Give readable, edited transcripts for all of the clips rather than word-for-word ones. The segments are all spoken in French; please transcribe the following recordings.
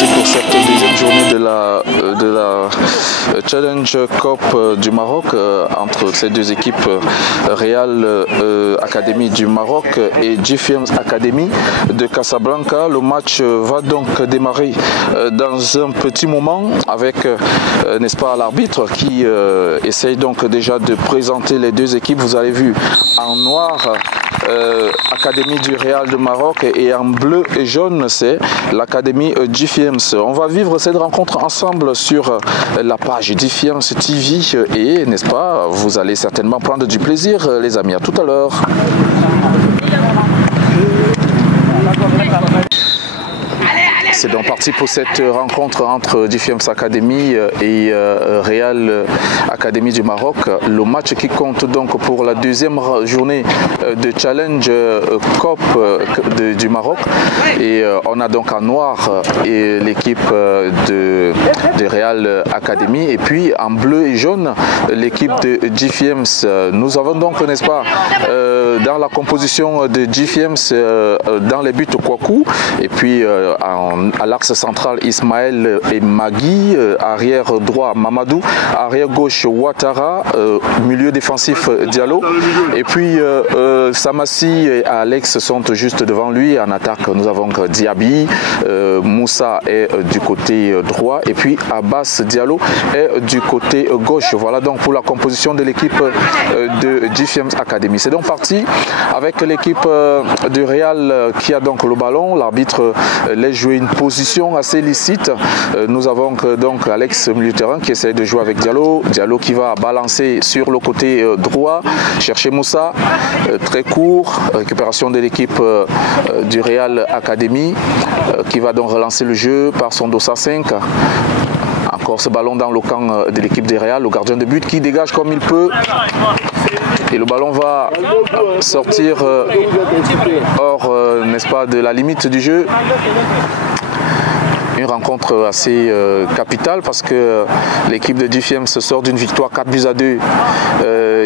parti pour cette deuxième journée de la Challenge Cup du Maroc entre ces deux équipes, Real Academy du Maroc et GFIEMS Academy de Casablanca. Le match va donc démarrer dans un petit moment avec, n'est-ce pas, l'arbitre qui essaye donc déjà de présenter les deux équipes. Vous avez vu en noir Académie du Real de Maroc et en bleu et jaune c'est l'Académie GFIEMS. On va vivre cette rencontre ensemble sur la page GFIEMS TV et, n'est-ce pas, vous allez certainement prendre du plaisir les amis. À tout à l'heure. C'est donc parti pour cette rencontre entre GFIEMS Academy et Real Academy du Maroc. Le match qui compte donc pour la deuxième journée de Challenge Cup du Maroc. Et on a donc en noir l'équipe de Real Academy et puis en bleu et jaune l'équipe de GFIEMS. Nous avons donc, n'est-ce pas, dans la composition de GFIEMS, dans les buts Kouakou et puis à l'axe central Ismaël et Magui, arrière droit Mamadou, arrière gauche Ouattara, milieu défensif Diallo et puis Samassi et Alex sont juste devant lui. En attaque nous avons Diaby, Moussa est du côté droit et puis Abbas Diallo est du côté gauche. Voilà donc pour la composition de l'équipe de GFIEMS Academy. C'est donc parti avec l'équipe du Real qui a donc le ballon. L'arbitre laisse jouer une position assez licite. Nous avons donc Alex milieu terrain qui essaie de jouer avec Diallo. Diallo qui va balancer sur le côté droit, chercher Moussa, très court, récupération de l'équipe du Real Academy qui va donc relancer le jeu par son dossard 5. Encore ce ballon dans le camp de l'équipe des Real, le gardien de but qui dégage comme il peut. Et le ballon va sortir hors, n'est-ce pas, de la limite du jeu. Une rencontre assez capitale parce que l'équipe de GFIEMS sort d'une victoire 4-2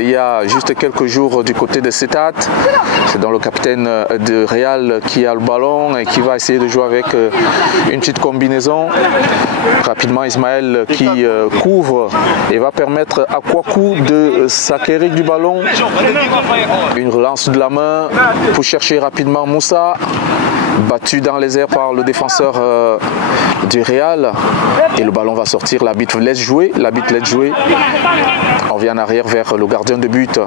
il y a juste quelques jours du côté de Setat. C'est dans le capitaine de Real qui a le ballon et qui va essayer de jouer avec une petite combinaison. Rapidement Ismaël qui couvre et va permettre à Kouakou de s'acquérir du ballon. Une relance de la main pour chercher rapidement Moussa. Battu dans les airs par le défenseur du Real et le ballon va sortir. L'arbitre laisse jouer. On vient en arrière vers le gardien de but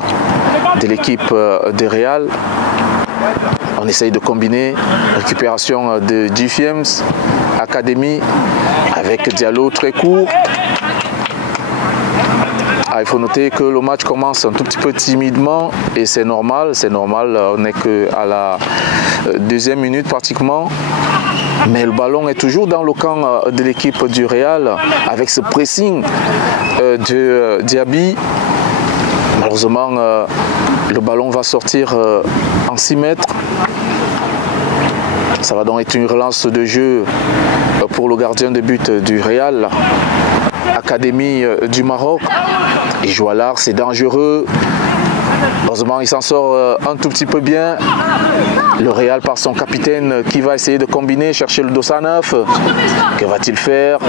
de l'équipe de Real. On essaye de combiner. Récupération de GFIEMS Academy avec Diallo très court. Il faut noter que le match commence un tout petit peu timidement et c'est normal, on n'est qu'à la deuxième minute pratiquement. Mais le ballon est toujours dans le camp de l'équipe du Real avec ce pressing de Diaby. Malheureusement, le ballon va sortir en 6 mètres. Ça va donc être une relance de jeu pour le gardien de but du Real Académie du Maroc. Il joue à l'arc, c'est dangereux. Heureusement, il s'en sort un tout petit peu bien. Le Real par son capitaine qui va essayer de combiner, chercher le dossard 9. Que va-t-il faire?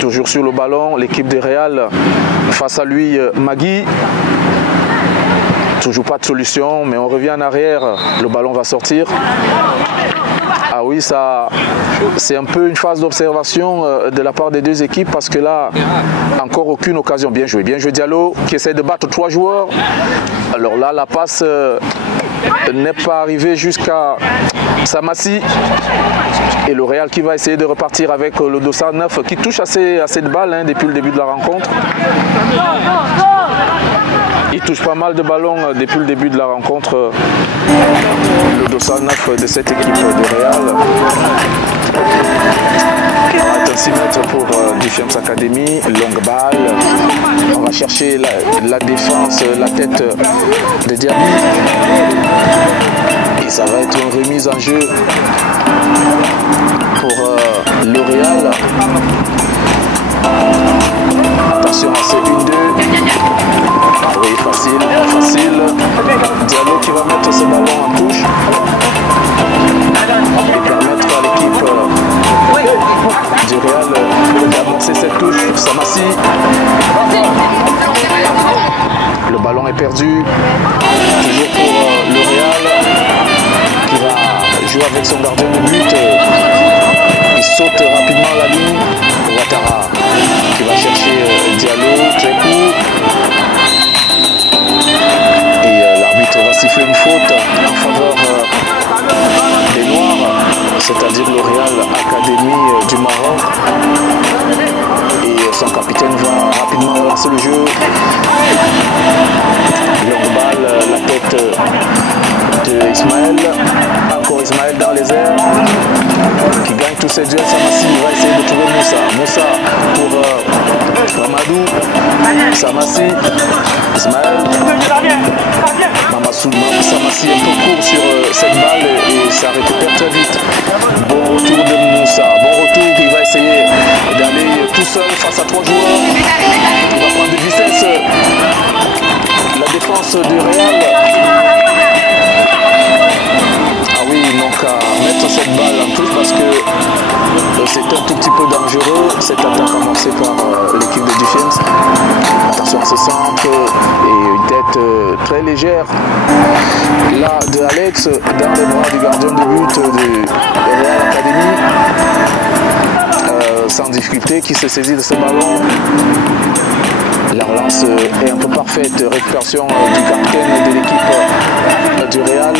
Toujours sur le ballon, l'équipe des Real. Face à lui, Magui. Toujours pas de solution, mais on revient en arrière. Le ballon va sortir. Ah oui, ça, c'est un peu une phase d'observation de la part des deux équipes parce que là, encore aucune occasion. Bien joué Diallo qui essaie de battre 3 joueurs. Alors là, la passe n'est pas arrivée jusqu'à Samassi. Et le Real qui va essayer de repartir avec le dossard 9 qui touche assez de balles depuis le début de la rencontre. Il touche pas mal de ballons depuis le début de la rencontre. Le dossard 9 de cette équipe de Real. 6 mètres pour GFIEMS Academy, longue balle. On va chercher la défense, la tête de Diaby. Et ça va être une remise en jeu pour le Real. Attention à ces 1-2. Ah oui, facile. Diallo qui va mettre ce ballon en touche. Et permettre à l'équipe perdu. Toujours pour le Real qui va jouer avec son gardien de but. Il saute rapidement la ligne. Ouattara qui va chercher Diallo, très court. Et l'arbitre va siffler une faute en faveur des Noirs, c'est-à-dire le Real Academy du Maroc. Et son capitaine va rapidement relancer le jeu. Longue balle, la tête de Ismaël. Encore Ismaël dans les airs. Qui gagne tous ses duels. Samassi va essayer de trouver Moussa. Moussa pour Mamadou. Samassi. Ismaël. Samassi un peu court sur cette balle et ça récupère très vite. Bon retour de Moussa. Bon retour. Il va essayer d'aller tout seul face à 3 joueurs. Il va prendre de vitesse la défense du Real. Ah oui, donc à mettre cette balle en touche parce que c'est un tout petit peu dangereux cette attaque amorcée par l'équipe de Defiance. Attention à ce centre et une tête très légère là de Alex dans les bras du gardien de but de Real Academy. Sans difficulté, qui se saisit de ce ballon. La relance est un peu parfaite. Récupération du capitaine de l'équipe du Real.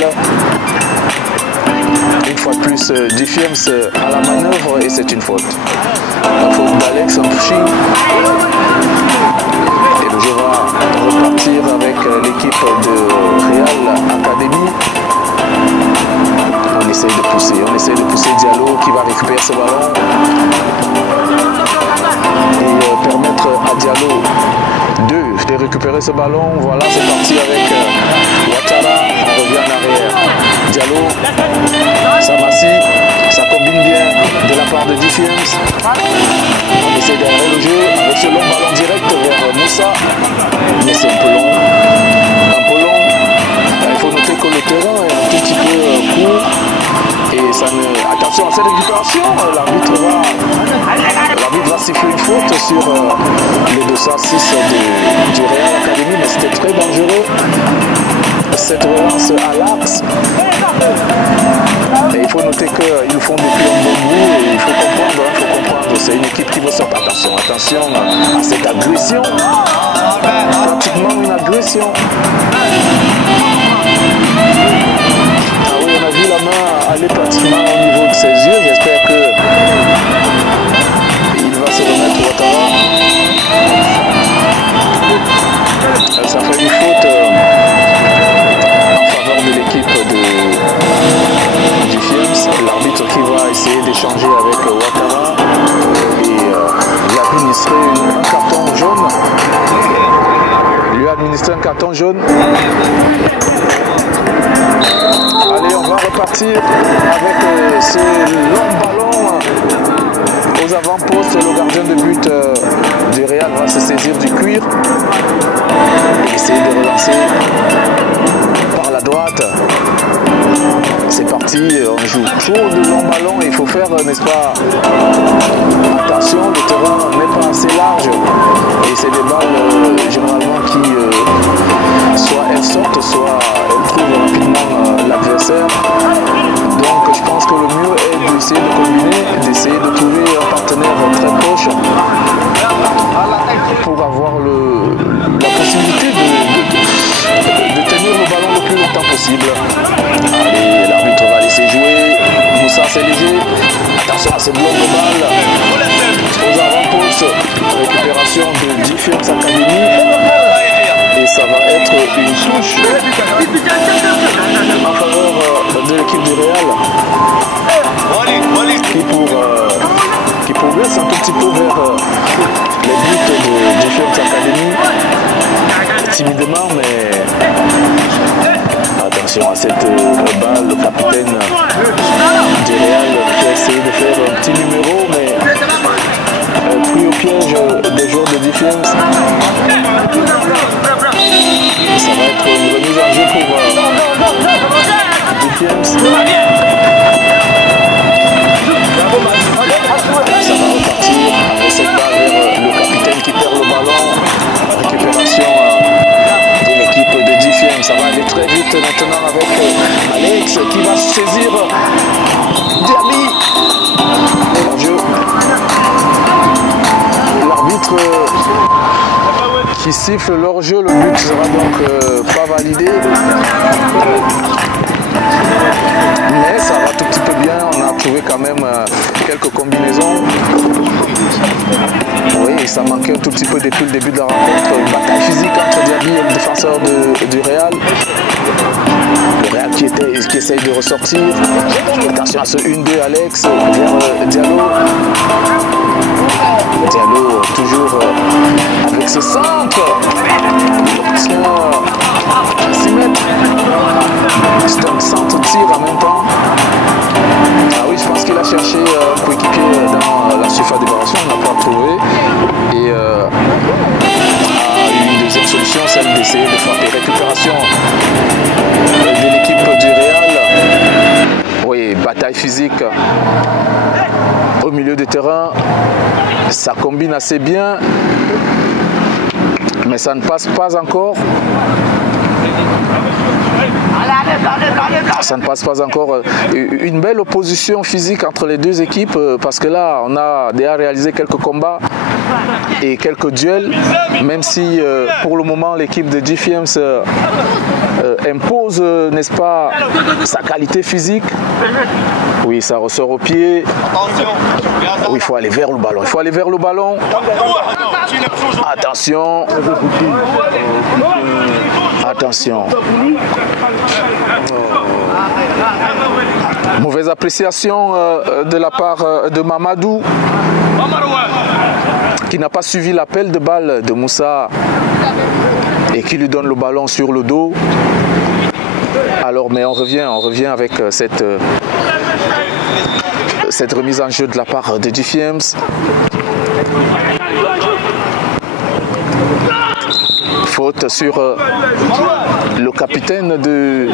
Une fois de plus, Defiance à la manœuvre et c'est une faute. La faute d'Alex en pushing. Et le jeu va repartir avec l'équipe de Real Academy. On essaye de pousser Diallo qui va récupérer ce ballon et permettre à Diallo de récupérer ce ballon. Voilà, c'est parti avec Ouattara, on revient en arrière. Diallo, Samassi, ça combine bien de la part de Defiance. On essaie d'arrêter le jeu avec ce long ballon direct vers Moussa, mais c'est un peu long. Il faut noter que le terrain est un tout petit peu court et ça ne... Attention à cette récupération, l'arbitre va siffler une faute sur le 206 du Real Academy, mais c'était très dangereux cette relance à l'axe. Et il faut noter qu'ils le font depuis un bon bout et il faut comprendre, c'est une équipe qui veut sortir. Attention à cette agression, pratiquement une agression. Ah oui, on a vu la main aller pratiquement au niveau de ses yeux. J'espère que il va se remettre Ouattara. Ça fait une faute en faveur de l'équipe de Defiance. L'arbitre qui va essayer d'échanger avec Ouattara et lui administrer un carton jaune. Un carton jaune. Allez, on va repartir avec ce long ballon aux avant-postes. Le gardien de but du Real va se saisir du cuir et essayer de relancer par la droite. C'est parti, on joue toujours de longs ballons et il faut faire, n'est-ce pas, attention, le terrain n'est pas assez large et c'est des balles généralement qui soit elles sortent, soit elles trouvent rapidement l'adversaire. Donc je pense que le mieux est d'essayer de combiner, d'essayer de trouver un partenaire très proche pour avoir la possibilité de tenir le ballon le plus longtemps possible. Allez, l'arbitre va laisser jouer. Moussa, c'est léger. Attention à cette longue balle. Aux avant-postes. Récupération de Defiance Academy. Et ça va être une touche en faveur de l'équipe du Real. Qui progresse un tout petit peu vers les buts de Defiance Academy. Timidement, mais attention à cette balle. Le capitaine du Real qui a essayé de faire un petit numéro, mais pris au piège des joueurs de Defiance. Ça va être une remise en jeu pour Defiance. Ça va repartir avec cette balle vers le capitaine qui perd le ballon. Récupération de l'équipe qui siffle leur jeu. Le but sera donc pas validé. Mais ça va tout petit peu bien. On a trouvé quand même quelques combinaisons. Oui, ça manquait un tout petit peu depuis le début de la rencontre. Une bataille physique entre Diaby et le défenseur du Real. Le Real qui essaye de ressortir. Attention à ce 1-2 Alex vers Diallo. Diallo toujours avec ce centre. Tiens, 6 mètres. C'est un centre-tir en même temps. Ah oui, je pense qu'il a cherché un coéquipier dans la surface d'évaluation, on n'a pas trouvé. Et une deuxième solution, celle d'essayer de frapper. Récupération de l'équipe du Real. Oui, bataille physique au milieu du terrain. Ça combine assez bien, mais ça ne passe pas encore. Ça ne passe pas encore. Une belle opposition physique entre les deux équipes parce que là, on a déjà réalisé quelques combats et quelques duels, même si pour le moment, l'équipe de GFIEMS impose, n'est-ce pas, sa qualité physique. Oui, ça ressort au pied. Oui, il faut aller vers le ballon. Il faut aller vers le ballon. Attention. Attention. Mauvaise appréciation de la part de Mamadou, qui n'a pas suivi l'appel de balle de Moussa et qui lui donne le ballon sur le dos. Alors, mais on revient avec cette remise en jeu de la part de GFIEMS. Faute sur le capitaine de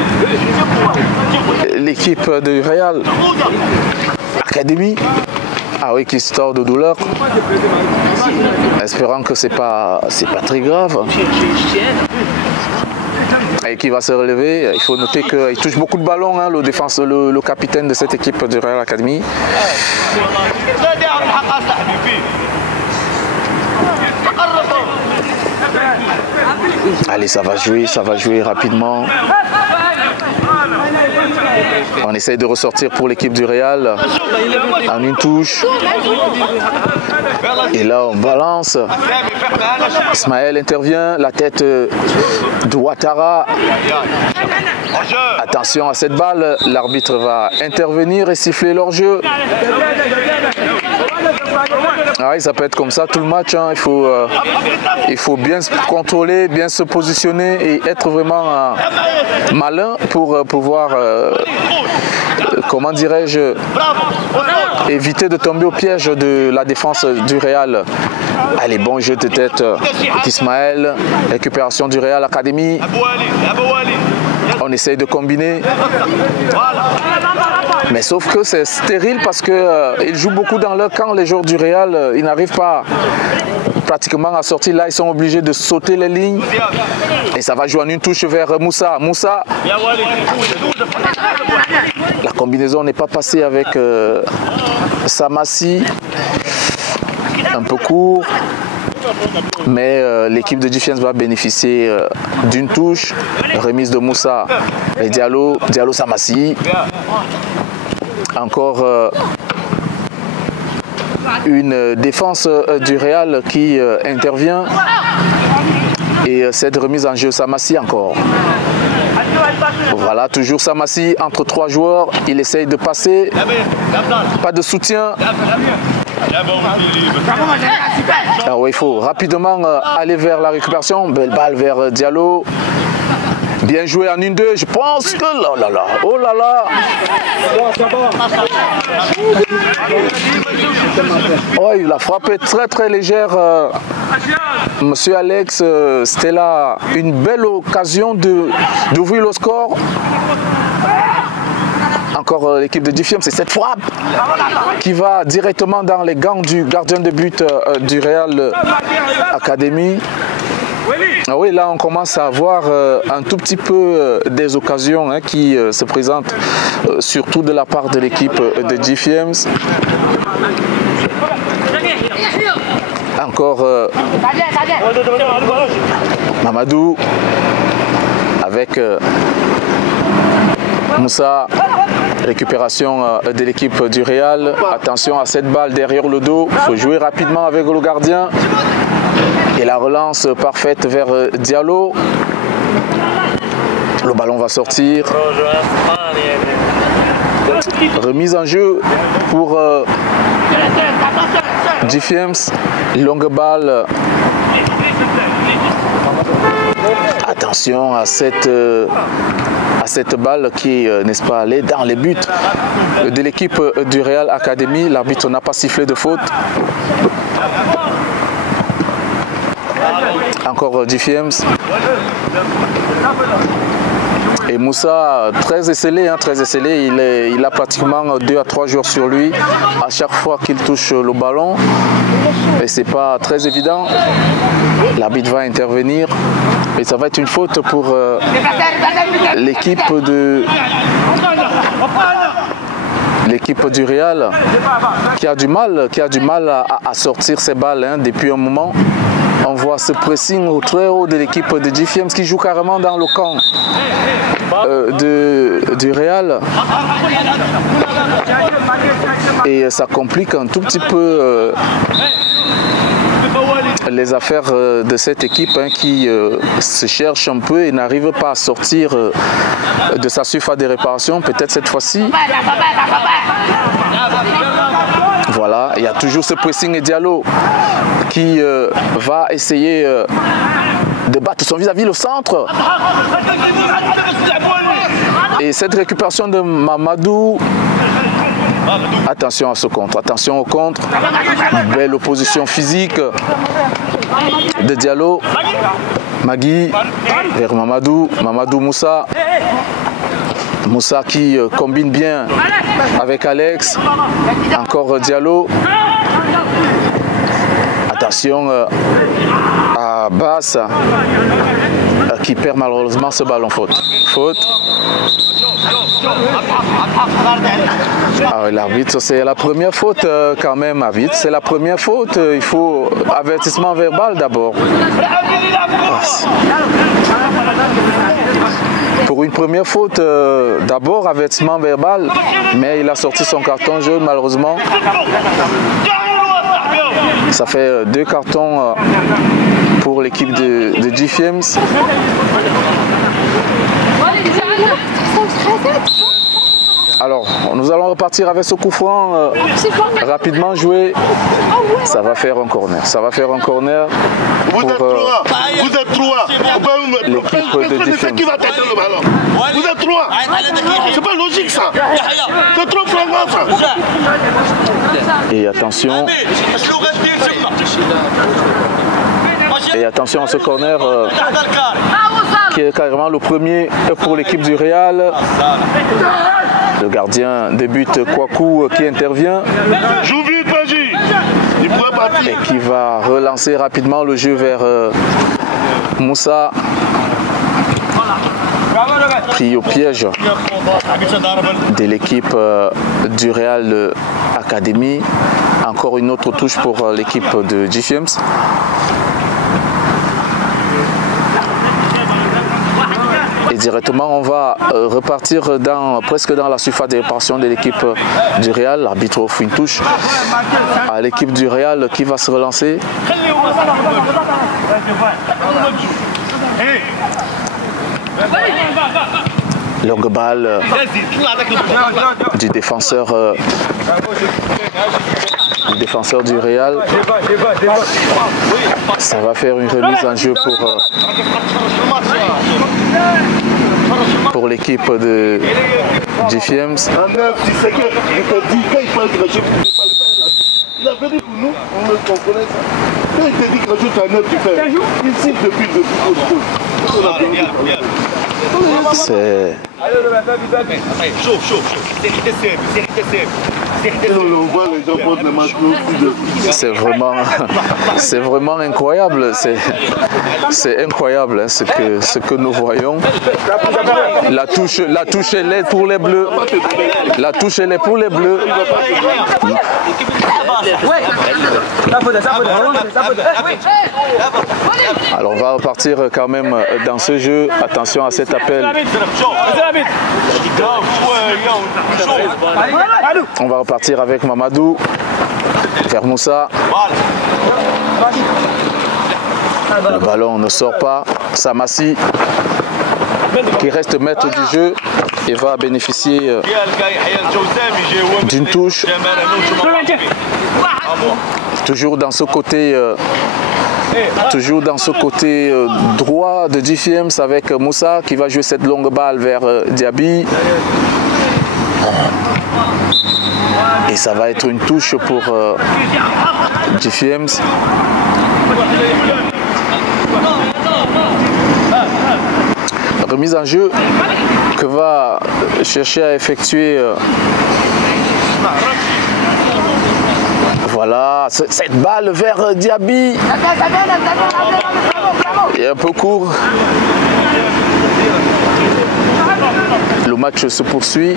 l'équipe de Real Academy. Ah oui, qui se tord de douleur. Espérant que c'est pas très grave. Et qui va se relever. Il faut noter qu'il touche beaucoup de ballons, hein, le capitaine de cette équipe de Real Academy. Allez, ça va jouer rapidement. On essaye de ressortir pour l'équipe du Real en une touche. Et là, on balance. Ismaël intervient, la tête de Ouattara. Attention à cette balle, l'arbitre va intervenir et siffler leur jeu. Ah oui, ça peut être comme ça tout le match, hein. Il faut bien se contrôler, bien se positionner et être vraiment malin pour pouvoir, comment dirais-je, éviter de tomber au piège de la défense du Real. Allez, bon jeu de tête d'Ismaël, récupération du Real Academy. On essaye de combiner. Mais sauf que c'est stérile parce qu'ils jouent beaucoup dans leur camp, les joueurs du Real. Ils n'arrivent pas pratiquement à sortir. Là, ils sont obligés de sauter les lignes. Et ça va jouer en une touche vers Moussa. Moussa. La combinaison n'est pas passée avec Samassi. Un peu court. Mais l'équipe de GFIEMS va bénéficier d'une touche. Remise de Moussa et Diallo Samassi. Encore une défense du Real qui intervient. Et cette remise en jeu, Samassi encore. Voilà, toujours Samassi entre trois joueurs. Il essaye de passer. Pas de soutien. Ah oui, il faut rapidement aller vers la récupération. Belle balle vers Diallo. Bien joué en 1-2. Je pense que... Oh là là. Oh là là. Oh, il a frappé très très légère. Monsieur Alex, c'était là une belle occasion d'ouvrir le score. Encore l'équipe de GFIEMS, c'est cette frappe qui va directement dans les gants du gardien de but du Real Academy. Ah oui, là on commence à avoir un tout petit peu des occasions qui se présentent, surtout de la part de l'équipe de GFIEMS. Encore Mamadou avec Moussa. Récupération de l'équipe du Real. Attention à cette balle derrière le dos. Il faut jouer rapidement avec le gardien. Et la relance parfaite vers Diallo. Le ballon va sortir. Remise en jeu pour Defiance. Longue balle. Attention à cette balle qui, n'est-ce pas, allée dans les buts de l'équipe du Real Academy. L'arbitre n'a pas sifflé de faute. Encore Defiance. Et Moussa, très esselé, hein, très esselé. Il a pratiquement 2 à 3 jours sur lui à chaque fois qu'il touche le ballon. Et c'est pas très évident. L'arbitre va intervenir. Et ça va être une faute pour l'équipe du Real qui a du mal à sortir ses balles, hein, depuis un moment. On voit ce pressing au très haut de l'équipe de Defiance qui joue carrément dans le camp du Real. Et ça complique un tout petit peu les affaires de cette équipe, hein, qui se cherche un peu et n'arrive pas à sortir de sa surface de réparation. Peut-être cette fois-ci. Voilà, il y a toujours ce pressing et Diallo qui va essayer de battre son vis-à-vis le centre. Et cette récupération de Mamadou. Attention à ce contre, attention au contre. Belle opposition physique de Diallo. Magui vers Mamadou. Mamadou Moussa. Moussa qui combine bien avec Alex. Encore Diallo. Attention à Bass qui perd malheureusement ce ballon. Faute. Ah, l'arbitre, c'est la première faute quand même, arbitre. C'est la première faute. Il faut avertissement verbal d'abord. Pour une première faute, d'abord avertissement verbal, mais il a sorti son carton jaune malheureusement. Ça fait 2 cartons pour l'équipe de Defiance. Alors, nous allons repartir avec ce coup franc, rapidement joué. Ça va faire un corner. Ça va faire un corner pour l'équipe de Defiance. Qui va tenter le ballon? Vous êtes 3. C'est pas logique ça. C'est trop flagrant ça. Et attention. Et attention à ce corner qui est carrément le premier pour l'équipe du Real. Le gardien de but Kwaku qui intervient. Et qui va relancer rapidement le jeu vers Moussa. Pris au piège de l'équipe du Real Academy. Encore une autre touche pour l'équipe de Defiance. Et directement, on va repartir presque dans la surface de réparation de l'équipe du Real. L'arbitre offre une touche à l'équipe du Real qui va se relancer. Longue balle du défenseur du Real. Ça va faire une remise en jeu pour l'équipe de Defiance. Il a venu pour nous, on le comprenait ça. Quand il te dit que rajoute un 9, tu fais. Il siffle depuis le début. C'est... C'est vraiment incroyable. C'est incroyable, hein, ce que nous voyons. La touche elle est pour les Bleus. La touche elle est pour les Bleus. Alors on va repartir quand même dans ce jeu. Attention à cet appel. On va repartir avec Mamadou vers Moussa. Le ballon ne sort pas. Samassi qui reste maître du jeu et va bénéficier d'une touche. Toujours dans ce côté droit de Difiems avec Moussa qui va jouer cette longue balle vers Diaby. Et ça va être une touche pour Difiems. Remise en jeu que va chercher à effectuer voilà cette balle vers Diaby. Il est un peu court. Le match se poursuit,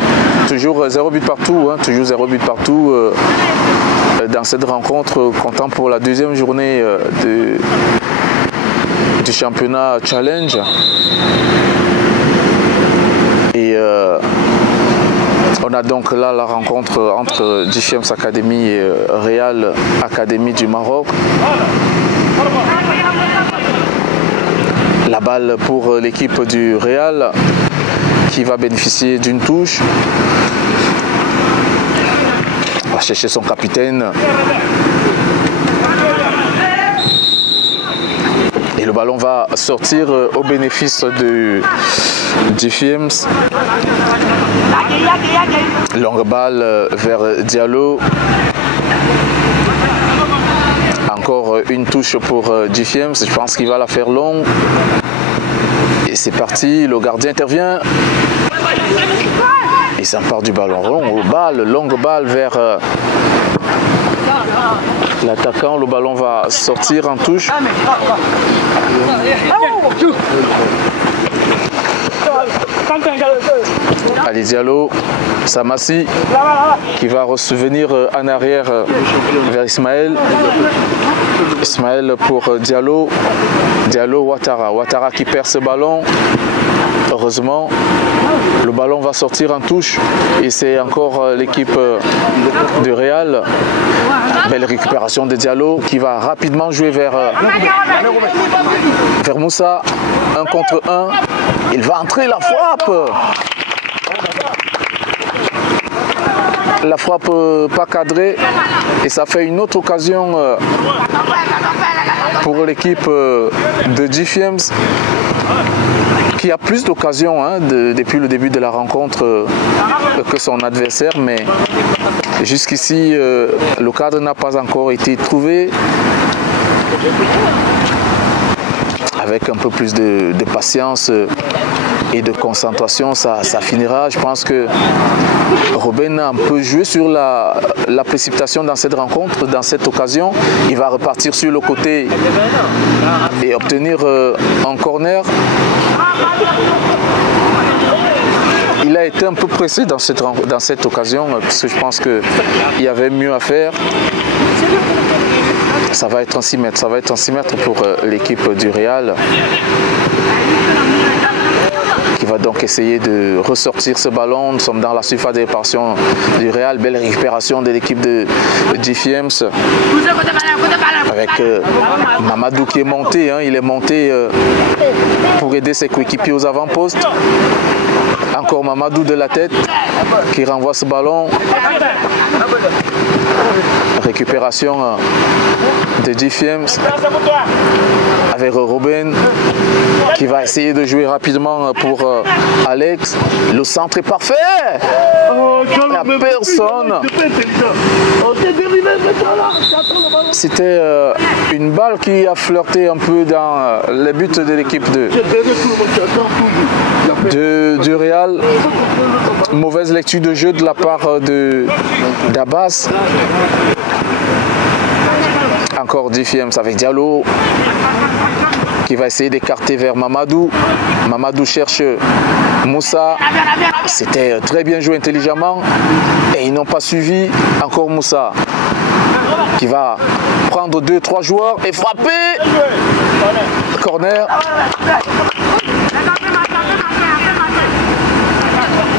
toujours 0 but partout, hein, toujours 0 but partout dans cette rencontre, comptant pour la deuxième journée du championnat Challenge. Et on a donc là la rencontre entre Difiems Academy et Real Academy du Maroc. La balle pour l'équipe du Real qui va bénéficier d'une touche. On va chercher son capitaine. Et le ballon va sortir au bénéfice de Difiems. Longue balle vers Diallo. Encore une touche pour Difiems. Je pense qu'il va la faire longue. Et c'est parti. Le gardien intervient. Il s'empare du ballon. Longue balle vers l'attaquant. Le ballon va sortir en touche. Ali Diallo, Samassi qui va revenir en arrière vers Ismaël. Ismaël pour Diallo. Diallo, Ouattara. Ouattara qui perd ce ballon. Heureusement, le ballon va sortir en touche et c'est encore l'équipe du Real. Belle récupération de Diallo qui va rapidement jouer vers Moussa. 1 contre 1. Il va entrer la frappe. La frappe pas cadrée et ça fait une autre occasion pour l'équipe de Difiems qui a plus d'occasions depuis le début de la rencontre que son adversaire, mais jusqu'ici le cadre n'a pas encore été trouvé. Avec un peu plus de patience et de concentration, ça finira. Je pense que Robben a un peu joué sur la précipitation dans cette rencontre, dans cette occasion. Il va repartir sur le côté et obtenir un corner. Il a été un peu pressé dans cette occasion parce que je pense qu'il y avait mieux à faire. Ça va être un 6 mètres, pour l'équipe du Real qui va donc essayer de ressortir ce ballon. Nous sommes dans la surface de réparation du Real. Belle récupération de l'équipe de Difiems avec Mamadou qui est monté. Il est monté pour aider ses coéquipiers aux avant-postes. Encore Mamadou de la tête qui renvoie ce ballon. Récupération de Difiems avec Robben qui va essayer de jouer rapidement pour Alex. Le centre est parfait. Il n'y a personne. C'était une balle qui a flirté un peu dans les buts de l'équipe du Real. Mauvaise lecture de jeu de la part d'Abbas. Encore Difiems avec Diallo qui va essayer d'écarter vers Mamadou. Mamadou cherche Moussa. C'était très bien joué intelligemment et ils n'ont pas suivi. Encore Moussa. qui va prendre 2-3 joueurs et frapper. Corner.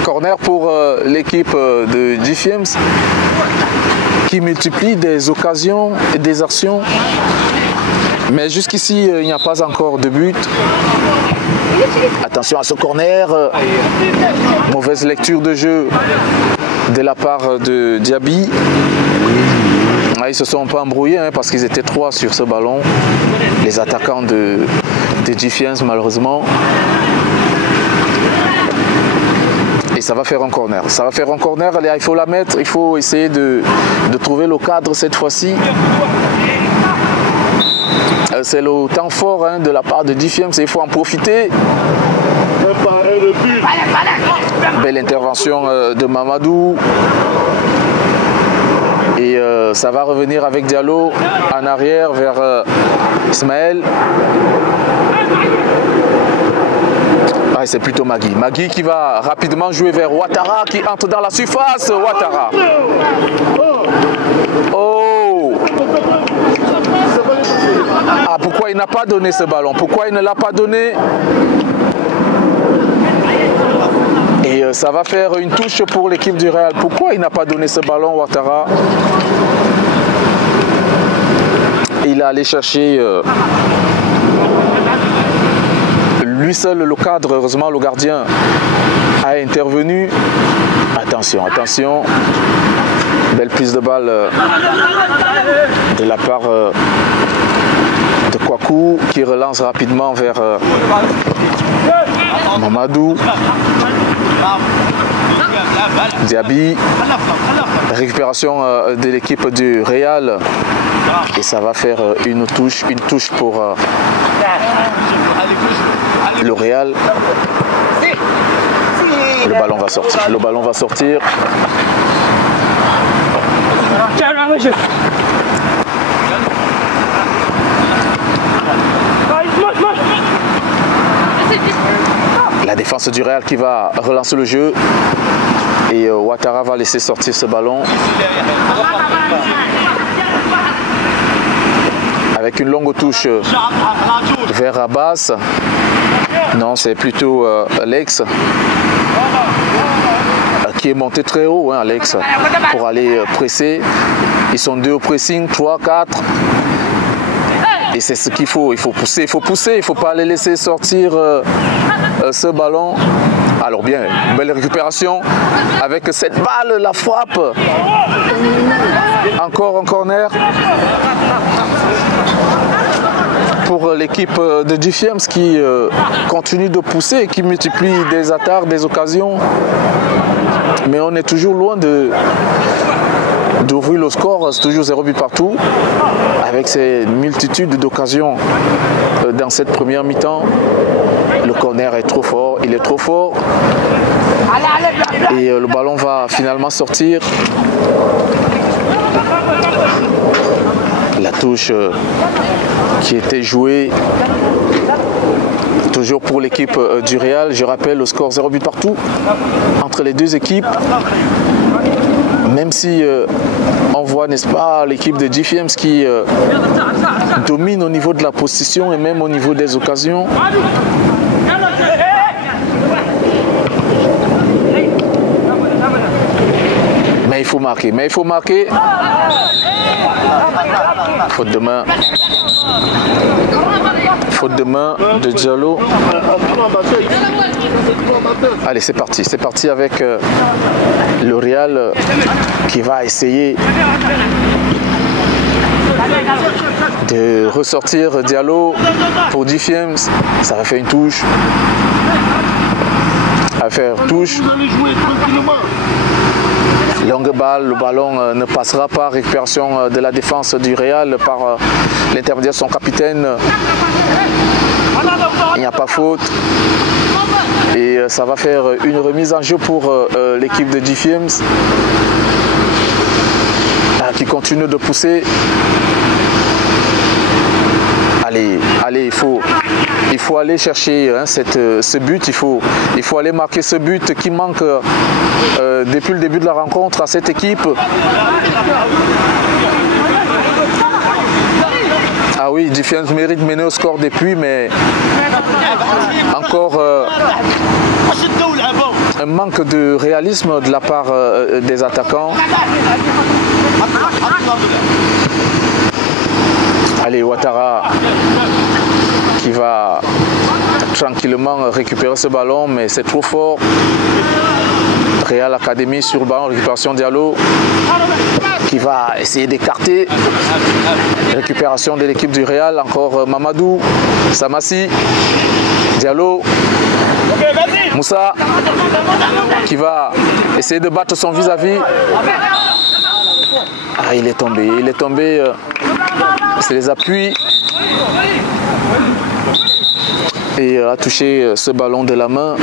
Corner pour l'équipe de Defiance qui multiplie des occasions et des actions. Mais jusqu'ici, il n'y a pas encore de but. Attention à ce corner. Mauvaise lecture de jeu de la part de Diaby. Ils ne se sont pas embrouillés parce qu'ils étaient 3 sur ce ballon. Les attaquants de Defiance, malheureusement. Et ça va faire un corner. Ça va faire un corner. Allez, il faut la mettre. Il faut essayer de trouver le cadre cette fois-ci. C'est le temps fort de la part de Defiance. Il faut en profiter. Belle intervention de Mamadou. Et ça va revenir avec Diallo en arrière vers Ismaël. Ah, c'est plutôt Magui. Magui qui va rapidement jouer vers Ouattara qui entre dans la surface. Ouattara. Oh! Ah, pourquoi il n'a pas donné ce ballon? Pourquoi il ne l'a pas donné? Et ça va faire une touche pour l'équipe du Real. Pourquoi il n'a pas donné ce ballon, Ouattara? Il est allé chercher lui seul le cadre. Heureusement, le gardien a intervenu. Attention, attention. Belle prise de balle de la part de Kouakou qui relance rapidement vers Mamadou. Diaby. Récupération de l'équipe du Real. Et ça va faire une touche pour le Real. Le ballon va sortir. Le ballon va sortir. La défense du Real qui va relancer le jeu. Et Ouattara va laisser sortir ce ballon. Avec une longue touche vers Abbas. Non, c'est plutôt Alex qui est monté très haut, Alex, pour aller presser. Ils sont 2 au pressing, 3, 4. Et c'est ce qu'il faut. Il faut pousser, il faut pousser. Il ne faut pas les laisser sortir ce ballon. Alors bien, belle récupération avec cette balle, la frappe. Encore un corner pour l'équipe de Defiance qui continue de pousser et qui multiplie des attaques, des occasions. Mais on est toujours loin d'ouvrir le score. C'est toujours 0 but partout avec ces multitudes d'occasions dans cette première mi-temps. Le corner est trop fort, il est trop fort. Et le ballon va finalement sortir. La touche qui était jouée toujours pour l'équipe du Real. Je rappelle le score 0 but partout entre les deux équipes. Même si on voit, n'est-ce pas, l'équipe de Defiance qui domine au niveau de la possession et même au niveau des occasions. Mais il faut marquer, Faute de main. Faute de main de Diallo. Allez, c'est parti avec le Real qui va essayer de ressortir Diallo pour Defiance. Ça va faire une touche. À faire touche. Longue balle, le ballon ne passera pas. Récupération de la défense du Real par l'intermédiaire de son capitaine. Il n'y a pas faute. Et ça va faire une remise en jeu pour l'équipe de Defiance qui continue de pousser. Allez, il il faut aller chercher hein, ce but, il faut aller marquer ce but qui manque depuis le début de la rencontre à cette équipe. Ah oui, Defiance mérite de mener au score depuis, mais encore un manque de réalisme de la part des attaquants. Allez, Ouattara qui va tranquillement récupérer ce ballon, mais c'est trop fort. Real Academy sur le ballon, récupération Diallo qui va essayer d'écarter. Récupération de l'équipe du Real, encore Mamadou, Samassi, Diallo, Moussa qui va essayer de battre son vis-à-vis. Ah, il est tombé, c'est les appuis et a touché ce ballon de la main.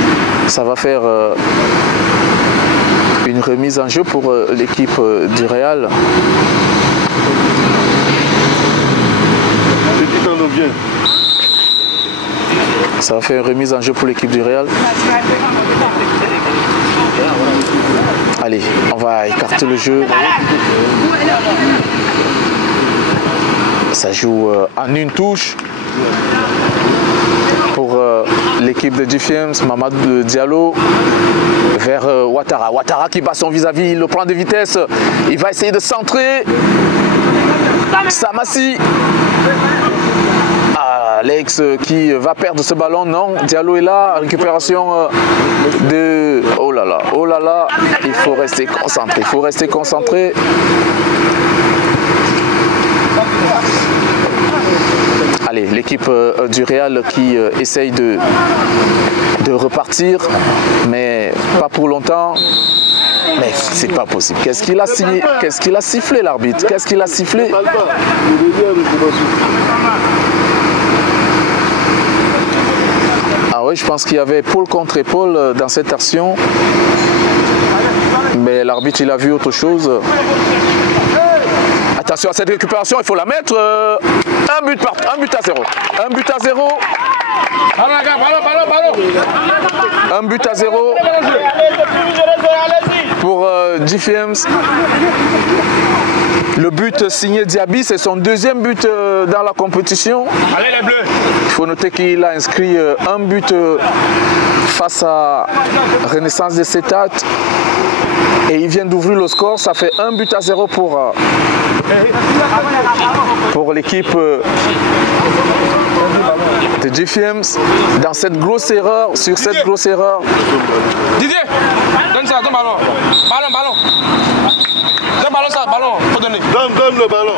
Ça va faire une remise en jeu pour l'équipe du Real. Ça va faire une remise en jeu pour l'équipe du Real. Allez, on va écarter le jeu. Ça joue en une touche pour l'équipe de Defiance. Mamadou Diallo vers Ouattara. Ouattara qui bat son vis-à-vis, il le prend de vitesse. Il va essayer de centrer. Samassi. Alex qui va perdre ce ballon. Non, Diallo est là. Récupération de... Oh là là, il faut rester concentré. Allez, l'équipe du Real qui essaye de repartir, mais pas pour longtemps. Mais c'est pas possible. Qu'est-ce qu'il a signé? Qu'est-ce qu'il a sifflé l'arbitre? Qu'est-ce qu'il a sifflé? Ah oui, je pense qu'il y avait épaule contre épaule dans cette action. Mais l'arbitre, il a vu autre chose. Attention à cette récupération, il faut la mettre. Un but à zéro. Un but à zéro. Un but à zéro pour Defiance. Le but signé Diaby, c'est son deuxième but dans la compétition. Allez les bleus. Il faut noter qu'il a inscrit un but face à Renaissance de Setat. Et il vient d'ouvrir le score, ça fait 1 but à 0 pour l'équipe de Defiance. Dans cette grosse erreur, sur cette grosse erreur. Didier, donne ça, donne ballon. Ballon. Donne ballon ça, ballon, faut donner. Donne le ballon.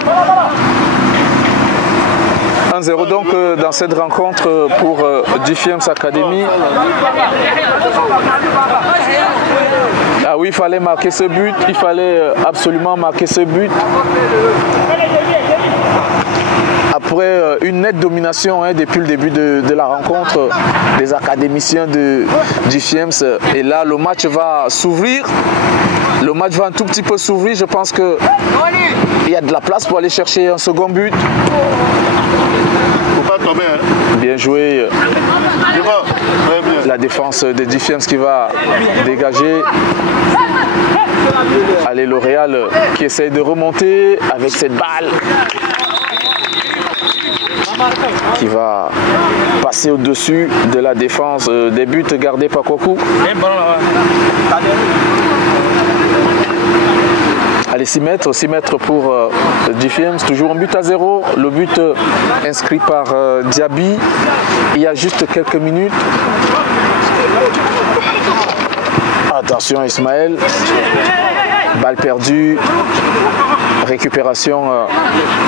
1-0 donc dans cette rencontre pour Defiance Academy. Ah oui, il fallait marquer ce but, il fallait absolument marquer ce but. Après une nette domination depuis le début de la rencontre des académiciens de Defiance. Et là, le match va s'ouvrir. Le match va un tout petit peu s'ouvrir. Je pense qu'il y a de la place pour aller chercher un second but. Faut pas tomber, hein. Bien joué. La défense de Defiance qui va dégager. Allez, le Real qui essaye de remonter avec cette balle qui va passer au-dessus de la défense des buts gardés par Kokou. Allez, 6 mètres pour Defiance, toujours un but à 0. Le but inscrit par Diaby il y a juste quelques minutes. Attention Ismaël, balle perdue, récupération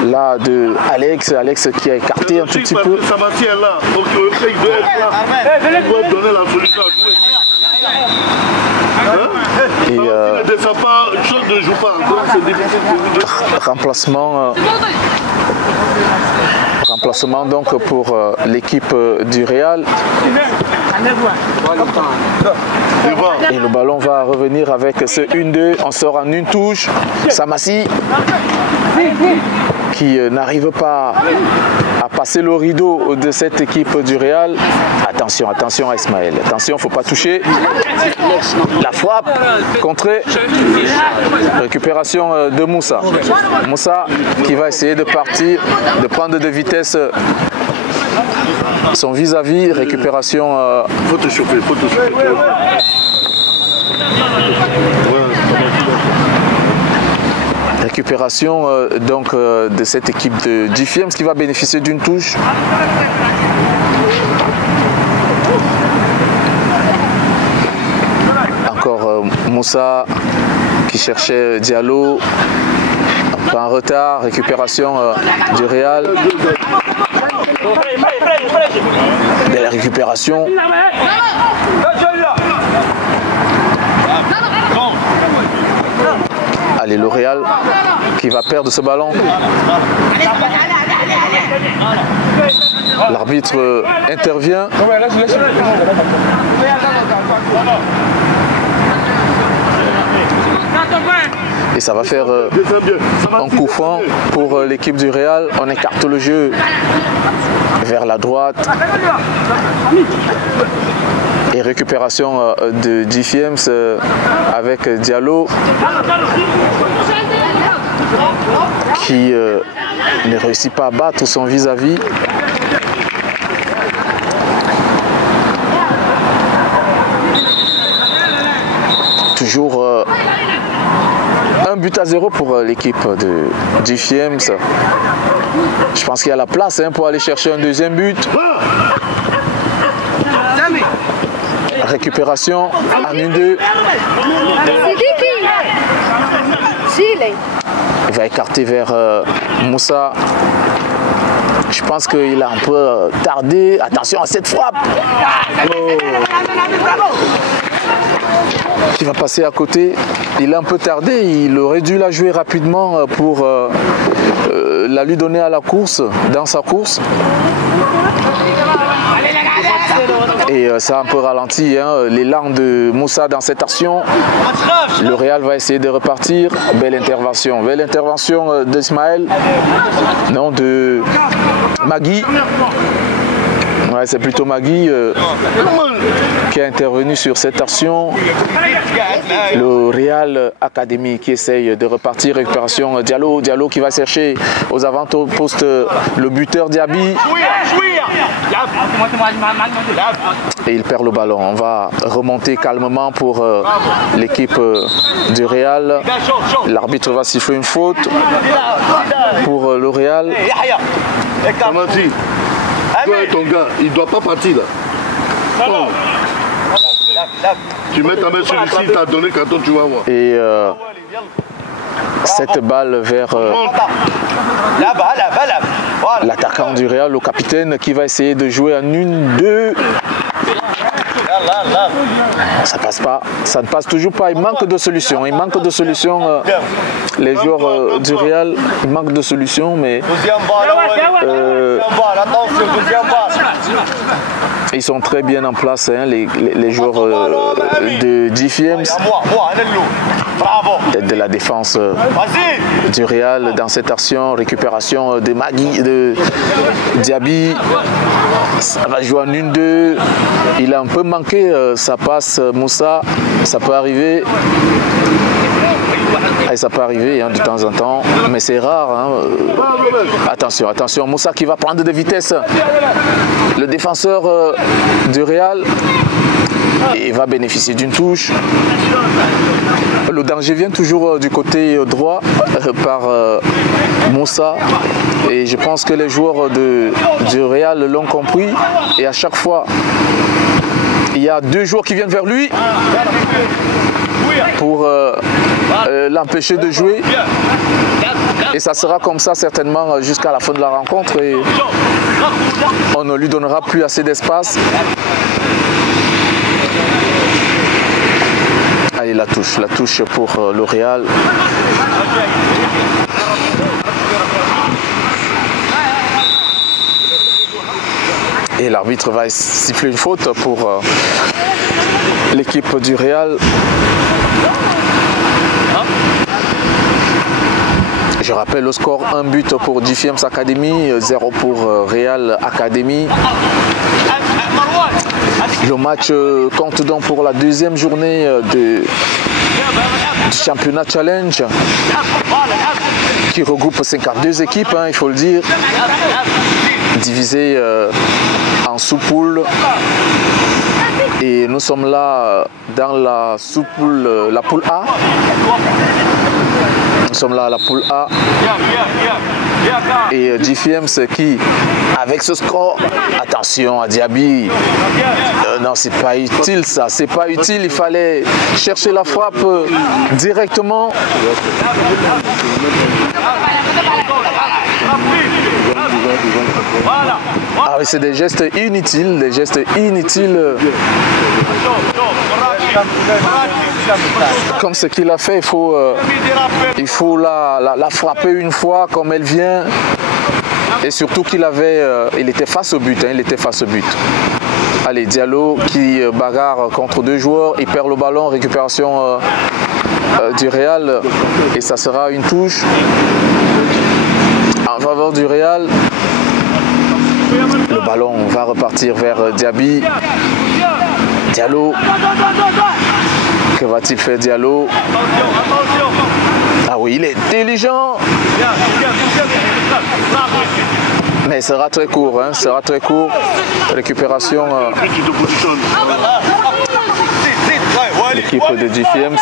là de Alex qui a écarté un tout petit peu. Samassi est là, donc il doit être là. Il doit donner la solution à jouer. Et ne descend pas, chose ne joue pas, donc c'est difficile. Remplacement donc pour l'équipe du Real. Et le ballon va revenir avec ce 1-2. On sort en une touche. Samassi. qui n'arrive pas à passer le rideau de cette équipe du Real. Attention, attention à Ismaël. Attention, il ne faut pas toucher. La frappe, contrée. Récupération de Moussa. Moussa qui va essayer de partir, de prendre de vitesse son vis-à-vis. Récupération. Faut te chauffer, faut te chauffer. Récupération donc de cette équipe de Defiance qui va bénéficier d'une touche. Encore Moussa qui cherchait Diallo. Un peu en retard. Récupération du Real. De la récupération. Allez, le Real qui va perdre ce ballon. L'arbitre intervient. Et ça va faire un coup franc pour l'équipe du Real. On écarte le jeu vers la droite. Et récupération de Defiance avec Diallo qui ne réussit pas à battre son vis-à-vis. Toujours 1-0 pour l'équipe de Defiance. Je pense qu'il y a la place pour aller chercher un deuxième but. Récupération en 1-2. Il va écarter vers Moussa. Je pense qu'il a un peu tardé. Attention à cette frappe. Qui va passer à côté. Il a un peu tardé. Il aurait dû la jouer rapidement pour la lui donner à la course, dans sa course. Et ça a un peu ralenti l'élan de Moussa dans cette action. Le Real va essayer de repartir. Belle intervention d'Ismaël. Non, de Magui. Ouais, c'est plutôt Magui qui a intervenu sur cette action. Le Real Academy qui essaye de repartir. Récupération Diallo. Diallo qui va chercher aux avant-postes le buteur Diaby. Et il perd le ballon. On va remonter calmement pour l'équipe du Real. L'arbitre va siffler une faute pour le Real. Kamati, toi et ton gars, il ne doit pas partir là. Oh. Tu mets ta main sur ici, il t'a donné carton, tu vas voir. Et cette balle vers l'attaquant du Real, le capitaine, qui va essayer de jouer en 1-2. Ça passe pas, ça ne passe toujours pas. Il manque de solutions. Il manque de solutions. Les joueurs du Real, il manque de solutions, mais ils sont très bien en place, les joueurs de Defiance. De la défense du Real dans cette action. Récupération de Magui, de Diaby. Ça va jouer en 1-2. Il a un peu manqué sa passe, Moussa. Ça peut arriver. Et ça peut arriver de temps en temps, mais c'est rare. Attention, attention, Moussa qui va prendre de vitesse. Le défenseur du Real et va bénéficier d'une touche. Le danger vient toujours du côté droit par Moussa. Et je pense que les joueurs du Real l'ont compris. Et à chaque fois, il y a deux joueurs qui viennent vers lui pour l'empêcher de jouer. Et ça sera comme ça certainement jusqu'à la fin de la rencontre. Et on ne lui donnera plus assez d'espace. Allez, la touche pour le Real. Et l'arbitre va siffler une faute pour l'équipe du Real. Je rappelle le score, 1 but pour Defiance Academy, 0 pour Real Academy. Le match compte donc pour la deuxième journée du championnat challenge qui regroupe 52 équipes, il faut le dire, divisées en sous-poules. Et nous sommes là dans la sous-poule, la poule A. Nous sommes là à la poule A. Et Defiance qui, avec ce score, attention à Diaby. Non, c'est pas utile ça, c'est pas utile. Il fallait chercher la frappe directement. Ah oui, c'est des gestes inutiles, Comme ce qu'il a fait, il faut la frapper une fois comme elle vient. Et surtout qu'il il était face au but, Allez, Diallo qui bagarre contre deux joueurs, il perd le ballon, récupération du Real et ça sera une touche en faveur du Real. Le ballon va repartir vers Diaby. Diallo. Que va-t-il faire Diallo? Ah oui, il est intelligent. Mais ce sera très court, sera très court. Récupération. L'équipe de Defiance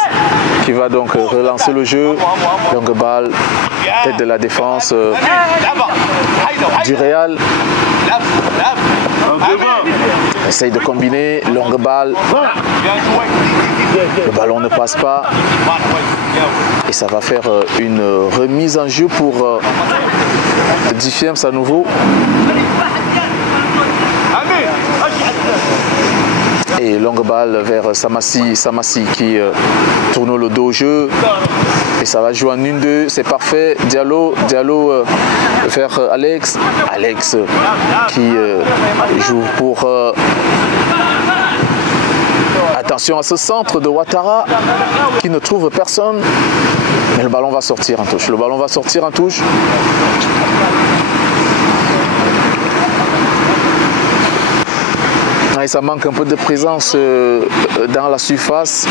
qui va donc relancer le jeu. Longue balle, tête de la défense du Real. Essaye de combiner, longue balle. Le ballon ne passe pas. Et ça va faire une remise en jeu pour Defiance à nouveau. Et longue balle vers Samassi qui tourne le dos au jeu. Et ça va jouer en 1-2, c'est parfait. Diallo vers Alex. Alex qui joue pour... Attention à ce centre de Ouattara qui ne trouve personne. Mais le ballon va sortir en touche. Et ça manque un peu de présence dans la surface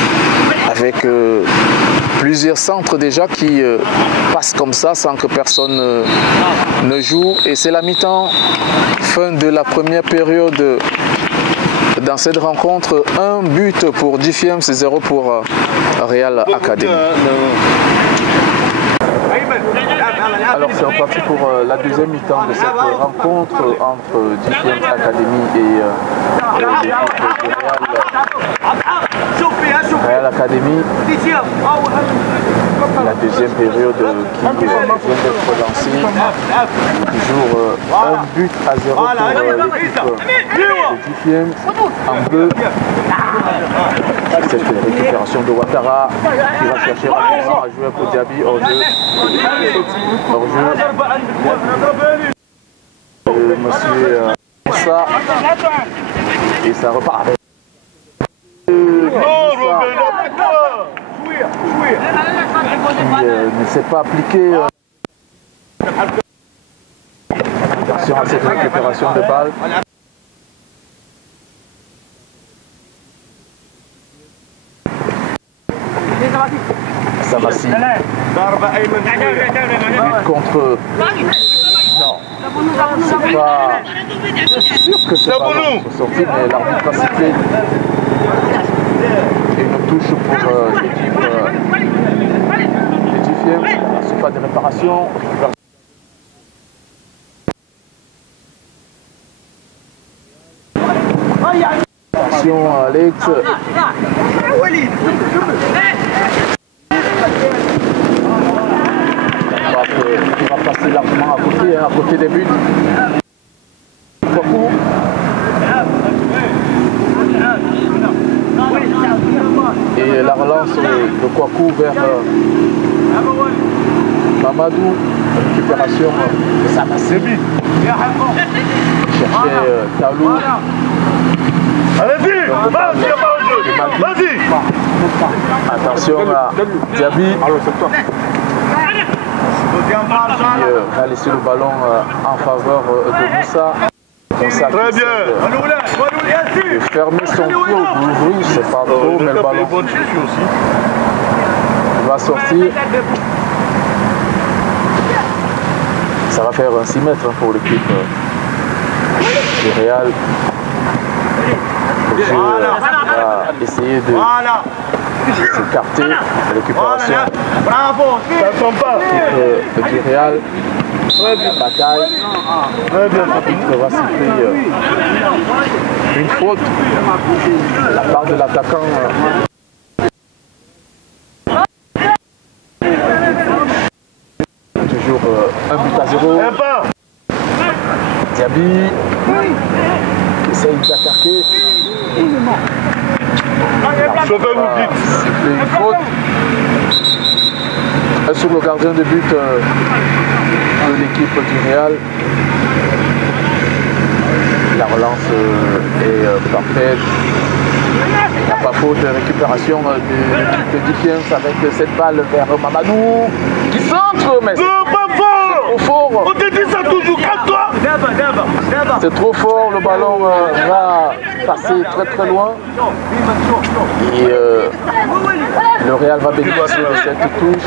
avec plusieurs centres déjà qui passent comme ça sans que personne ne joue. Et c'est la mi-temps, fin de la première période dans cette rencontre. 1 but pour Defiance, 0 pour Real Academy. Alors c'est reparti pour la deuxième mi-temps de cette rencontre entre Defiance Academy et l'équipe de Real Academy. La deuxième période qui vient d'être lancée. Toujours 1 but à 0 pour l'équipe de Defiance en bleu. Cette récupération de Ouattara qui va chercher rapidement à jouer pour Diaby hors jeu. Monsieur ça. Et ça repart. Qui ne s'est pas appliqué. Attention à cette récupération de balle. Samassi. Contre. Non. C'est pas. Je suis sûr que c'est pas sorti, mais l'arbitre a sifflé. Une touche pour l'équipe de Defiance. C'est pas de réparation. Attention à Alex. Qui va passer largement à côté des buts. Et la relance de Kouakou vers Mamadou. Récupération de Samassi. Chercher Talou. Allez-y, vas-y. Attention à Diaby. qui va laisser le ballon en faveur de Moussa. Très bien. De fermer son pied, d'ouvrir, c'est pas trop, mais le ballon va sortir. Ça va faire un 6 mètres pour l'équipe du Real. Le jeu va essayer de s'écarter de récupération. Bravo. Ça tombe pas. L'équipe du Real. Bataille. L'arbitre va siffler une faute de la part de l'attaquant. Toujours 1-0. Diaby essaye d'attaquer. Une faute sur le gardien de but de l'équipe du Real. La relance est parfaite. Il n'y a pas faute de récupération de l'équipe de Defiance avec cette balle vers Mamadou qui centre, mais c'est trop fort. On te dit ça toujours, calme-toi. C'est trop fort, le ballon va passer très très loin. Et le Real va bénéficier de cette touche.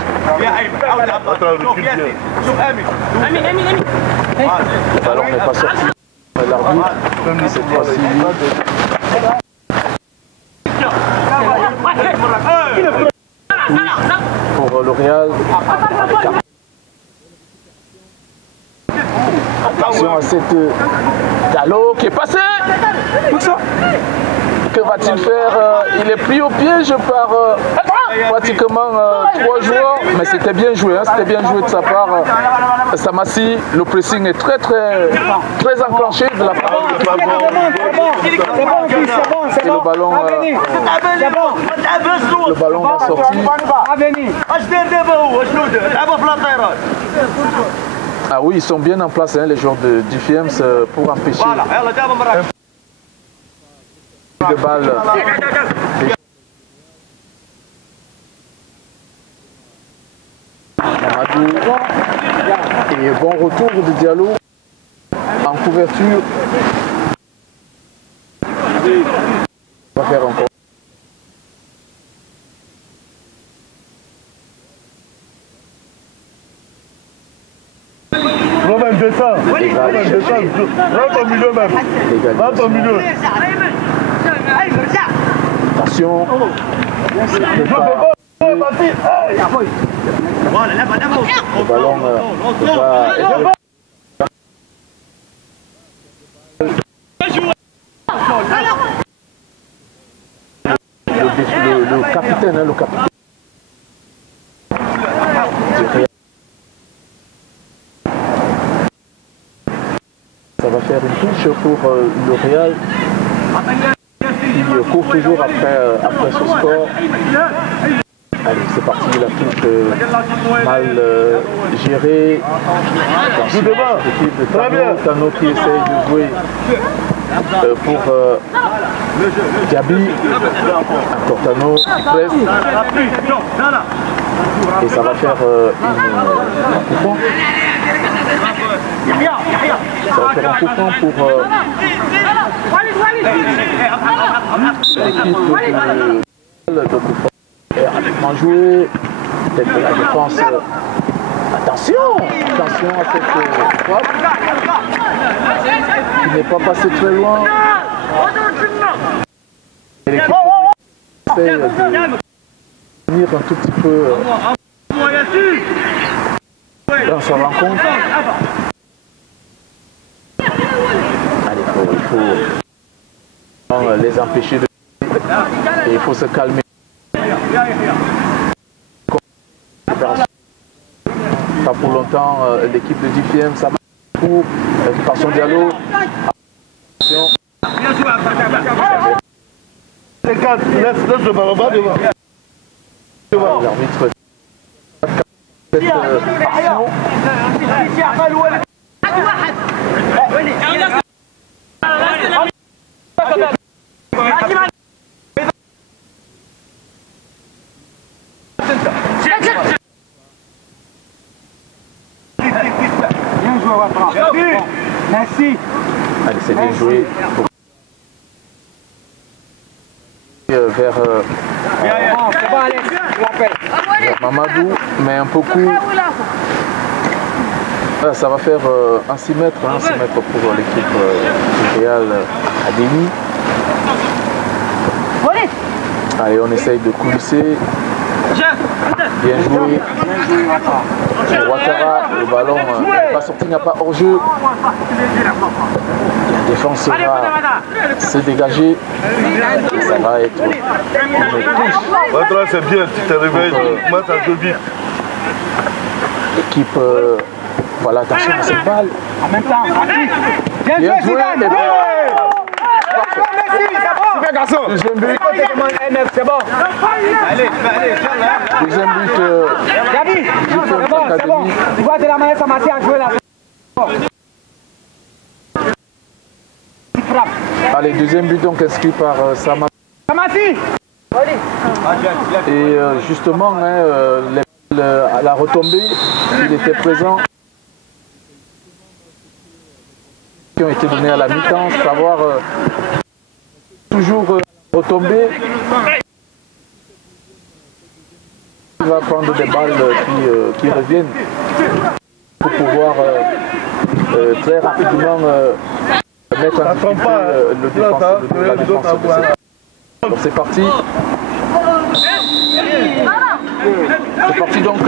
Le ballon n'est pas sorti. L'arbitre, cette fois-ci, pour le Real. Attention à cette Gallo qui est passé. Que va-t-il faire? Il est pris au piège par pratiquement 3 joueurs, mais c'était bien joué, hein, c'était bien joué de sa part. Samassi, le pressing est très enclenché de la part de et le ballon va sortir. Ah oui, ils sont bien en place, hein, les joueurs de Defiance, pour empêcher de balles. Mamadou. Et bon retour de Diallo en couverture. On va faire encore. Romain, descends. Rentre au milieu même. Rentre au milieu. Attention. Le ballon va le capitaine, hein, le capitaine. Ça va faire une touche pour le Real. Il court toujours après ce score. Allez, c'est parti, la touche mal gérée. Attention, l'équipe de Tano qui essaye de jouer pour Diaby. Encore Tano qui presse. Et ça va faire un coup franc. Ça va faire un coup franc pour l'équipe de coup franc. Rapidement joué, peut-être que la défense. Attention à cette frappe qui n'est pas passée très loin. Et l'équipe essaie de venir un tout petit peu dans sa rencontre. Allez, il faut les empêcher de. Et il faut se calmer. Pas pour longtemps, l'équipe de DFM, ça va pour récupération Diallo. Attention. Laisse le ballon bas devant. L'arbitre. Merci. Allez, c'est bien joué. Vers Mamadou, mais un peu court. Ça va faire un 6 mètres pour l'équipe du Real Academy. Allez, on essaye de coulisser. Bien joué. Ouattara, le ballon n'est pas sorti, il n'y a pas hors-jeu. La défense va se dégager. Et ça va être une touche. Ouattara, c'est bien, tu te réveilles, tu mates à 2 buts. L'équipe, voilà, attention à cette balle. En même temps, Bien joué. Super garçon. Deuxième but. C'est bon. Allez. Deuxième but. Gabi, c'est bon. Tu vois de la manière Samassi a joué là. Allez, deuxième but donc inscrit par Samassi. Samassi. Et justement, à la retombée, il était présent. Qui ont été donnés à la mi-temps, savoir toujours retomber. Il va prendre des balles qui reviennent pour pouvoir très rapidement mettre en difficulté la défense de cette. Donc c'est parti. C'est parti donc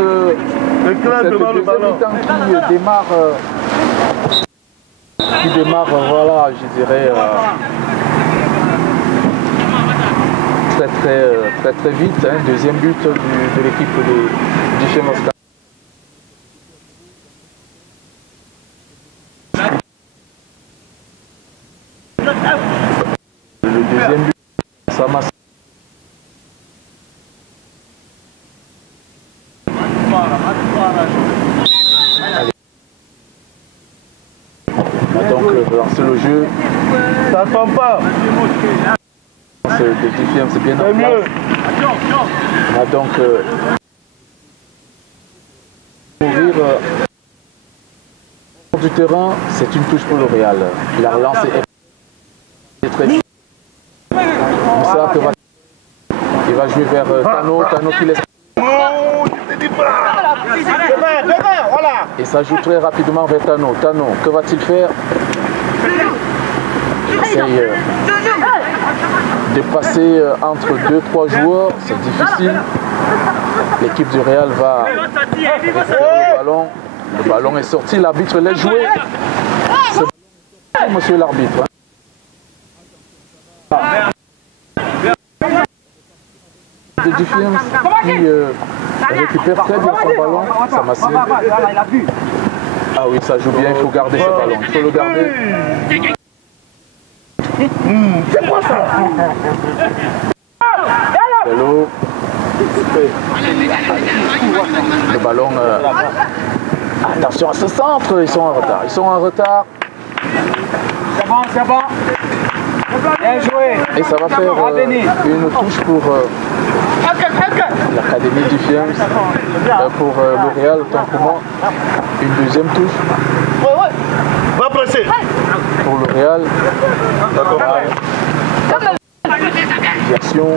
cette deuxième mi-temps qui démarre, voilà, je dirais, très vite. Hein. Deuxième but de l'équipe du GFM Oscar. Le deuxième but, ça m'a... Donc lancer le jeu. Ça ne tombe pas. Le GFM c'est bien en place. On a donc ouvrir du terrain, c'est une touche pour le Real. La relance est très vite. Moussa il va jouer vers Tano qui laisse. Voilà. Et ça joue très rapidement vers Tano. Tano, que va-t-il faire? Il essaye de passer entre 2-3 joueurs, c'est difficile. L'équipe du Real va récupérer le ballon. Le ballon est sorti, l'arbitre laisse jouer. C'est bon, monsieur l'arbitre. De Defiance qui récupère très bien son ballon. Ça m'a signé. Ah oui, ça joue bien, il faut garder ce ballon. Il faut le garder. C'est quoi ça? Hello. Le ballon. Attention à ce centre, ils sont en retard. C'est bon. Bien joué. Et ça va faire une touche pour l'Académie du Fiams, pour le Real, autant pour moi. Une deuxième touche. Va presser. Pour le Real. D'accord. Action.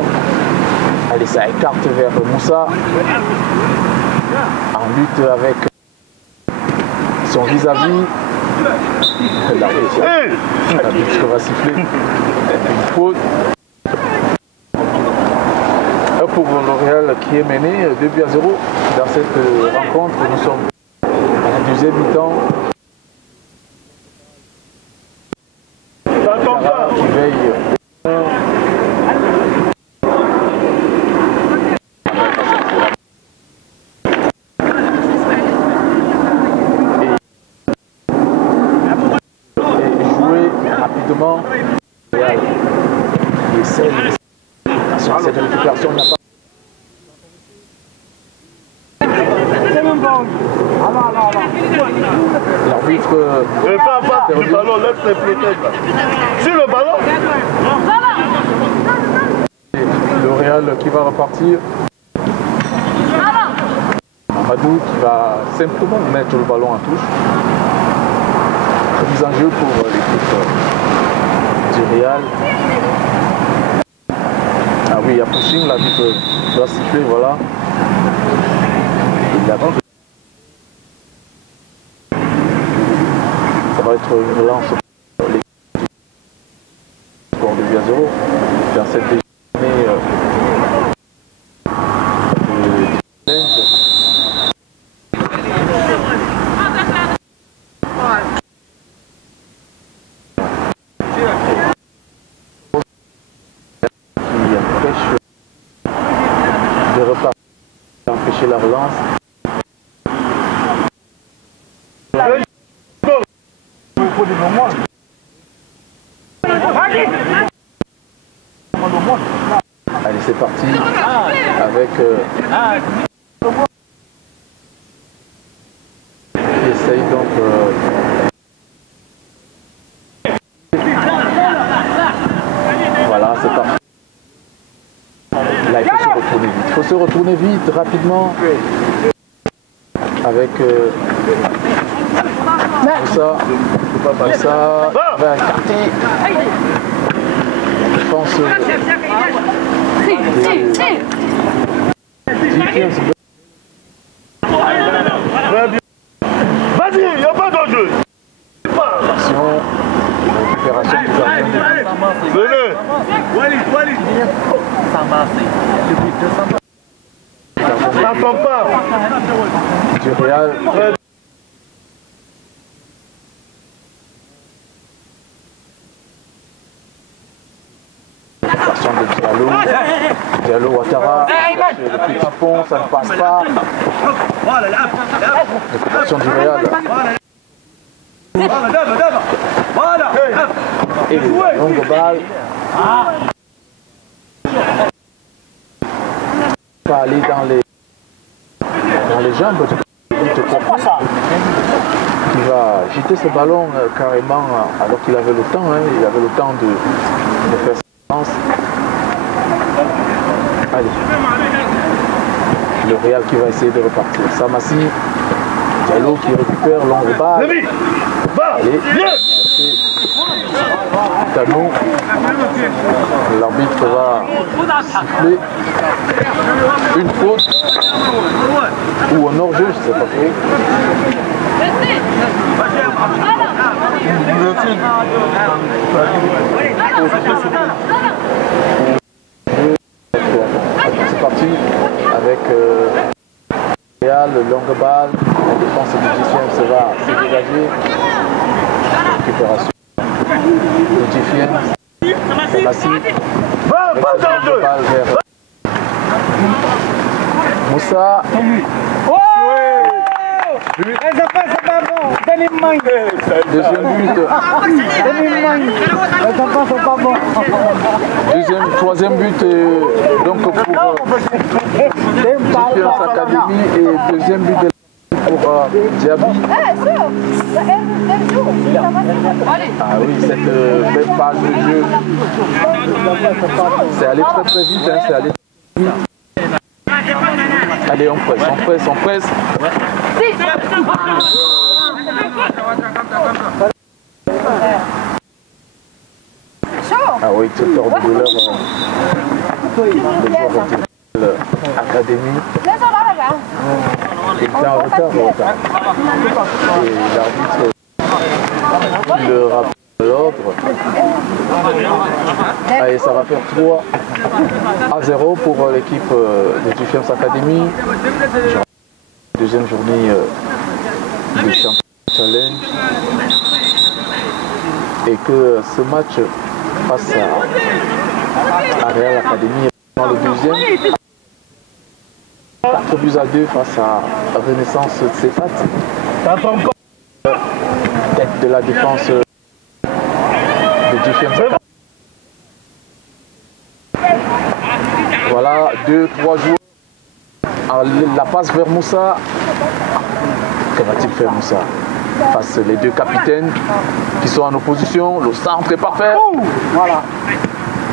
Allez, ça écarte vers Moussa. En lutte avec son vis-à-vis. L'arbitre va siffler. Une faute. Pour le Real qui est mené 2-0 dans cette rencontre. Nous sommes à la deuxième mi-temps. Qui veille. Et jouer rapidement. Real qui essaie. Attention, cette récupération n'a pas. L'arbitre. Fais pas du ballon, laisse les protéger. Sur le ballon. Le Real qui va repartir. Mamadou qui va simplement mettre le ballon en touche. Mise en jeu pour l'équipe du Real. Ah oui, il y a pushing, l'arbitre doit siffler, voilà. Il a... Ça va être une relance pour l'équipe pour 2-0 dans cette journée empêcher la relance. Allez, c'est parti avec il essaye donc voilà, c'est parti. Là, il faut se retourner vite. Il faut se retourner vite, rapidement. Avec ça va écarter. Défense. Vas-y, il n'y a pas d'enjeu. Récupération du gardien. Venez. N'attends pas. Du Real. Attention de Diallo. Diallo Ouattara. Le petit pont, ça ne passe pas. Récupération du Real. Et longue balle. Pas aller dans les jambes du qui va jeter ce ballon carrément alors qu'il avait le temps, il avait le temps de faire sa séance. Allez. Le Real qui va essayer de repartir. Samassi, Diallo qui récupère longue balle. Allez. Tano. L'arbitre va siffler une faute ou un hors-jeu, je ne sais pas trop. C'est parti avec Real, longue balle, la défense du 10e va se dégager. Récupération du 10e. Samassi. Moussa. Deuxième but. Troisième but donc pour Différence Academy et deuxième but pour Diaby. Ah oui, cette belle phase de jeu. C'est allé très très vite, c'est allé très vite. Allez, on presse. Ah oui, tout hors de douleur. Académie. Il est en retard. Et l'arbitre le rappelle l'ordre. Allez, ça va faire 3-0 pour l'équipe de Defiance Academy. Deuxième journée du Championnat Challenge. Et que ce match face à Real Academy est dans le deuxième. 4-2 face à Renaissance Cepat. Tête de la défense de Defiance Academy. Voilà, 2-3 joueurs. La passe vers Moussa. Que va-t-il faire Moussa? Face les deux capitaines qui sont en opposition. Le centre est parfait. Voilà.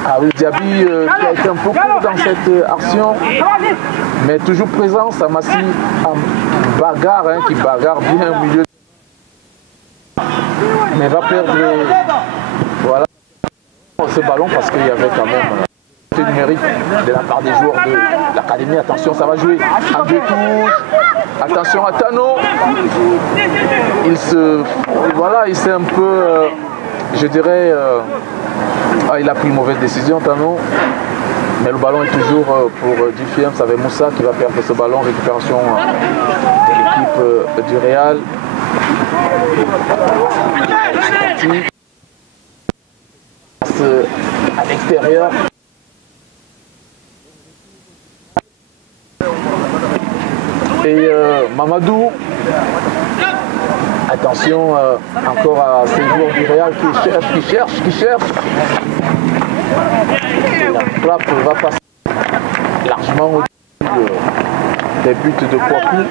Ah oui, Diaby qui a été un peu court dans cette action, mais toujours présent. Samassi en bagarre, qui bagarre bien au milieu. mais va perdre voilà, ce ballon parce qu'il y avait quand même numérique de la part des joueurs de l'académie. Attention, ça va jouer en 2 touches. Attention à Tano. Il s'est un peu, je dirais, il a pris une mauvaise décision, Tano. Mais le ballon est toujours pour DFM. Ça va être Moussa qui va perdre ce ballon. Récupération de l'équipe du Real. À l'extérieur. Et Mamadou, attention encore à ces joueurs du Real qui cherchent. La frappe va passer largement au-dessus des buts de Kouakou.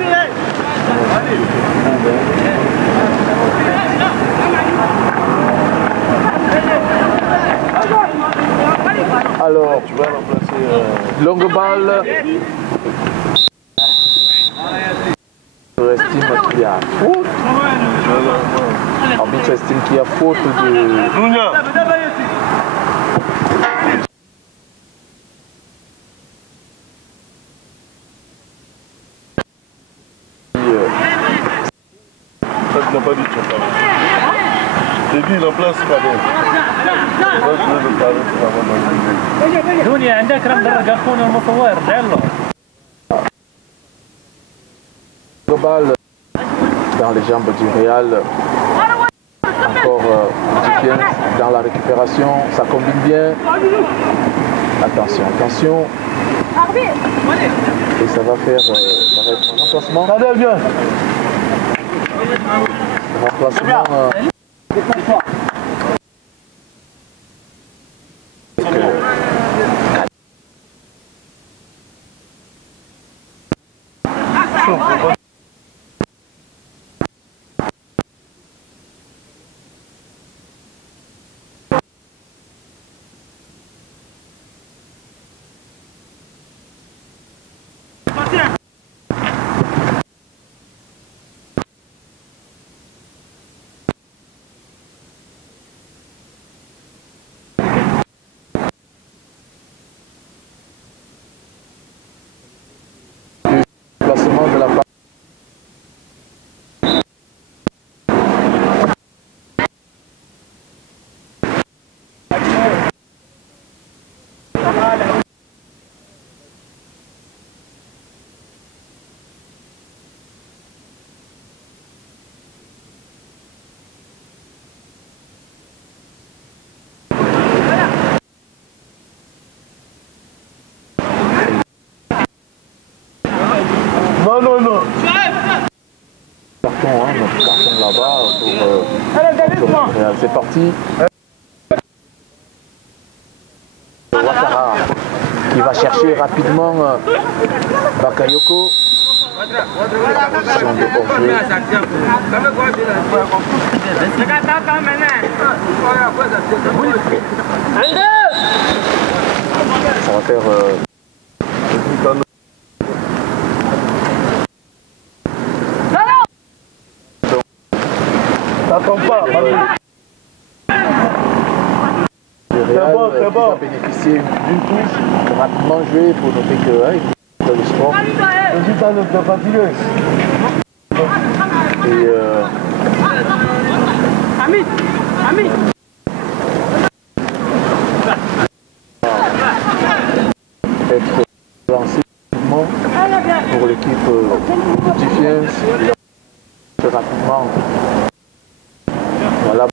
Alors, tu vas remplacer longue balle. Estime qu'il y a faute. Arbitre estime qu'il y a faute de... Ça, tu n'as pas dit que tu as parlé. J'ai dit, il remplace Kader. دنيا عندك راه مدرج اخونا المصور رجع له. Balle dans les jambes du Real. Encore Difiens dans la récupération. Ça combine bien. Attention. Et ça va faire un remplacement. Kader, viens. Remplacement. De la part. Non. Carton, notre carton là-bas pour Real. C'est parti. Ouattara qui va chercher rapidement Bakayoko. De hors-jeu. Ça va faire T'attends pas. Le Real C'est bon. va bénéficier d'une touche rapidement jouée pour noter que dans le sport. Vas-y, t'as fatigué. Et Ami. être lancé pour l'équipe Difiens. Rapidement. Voilà,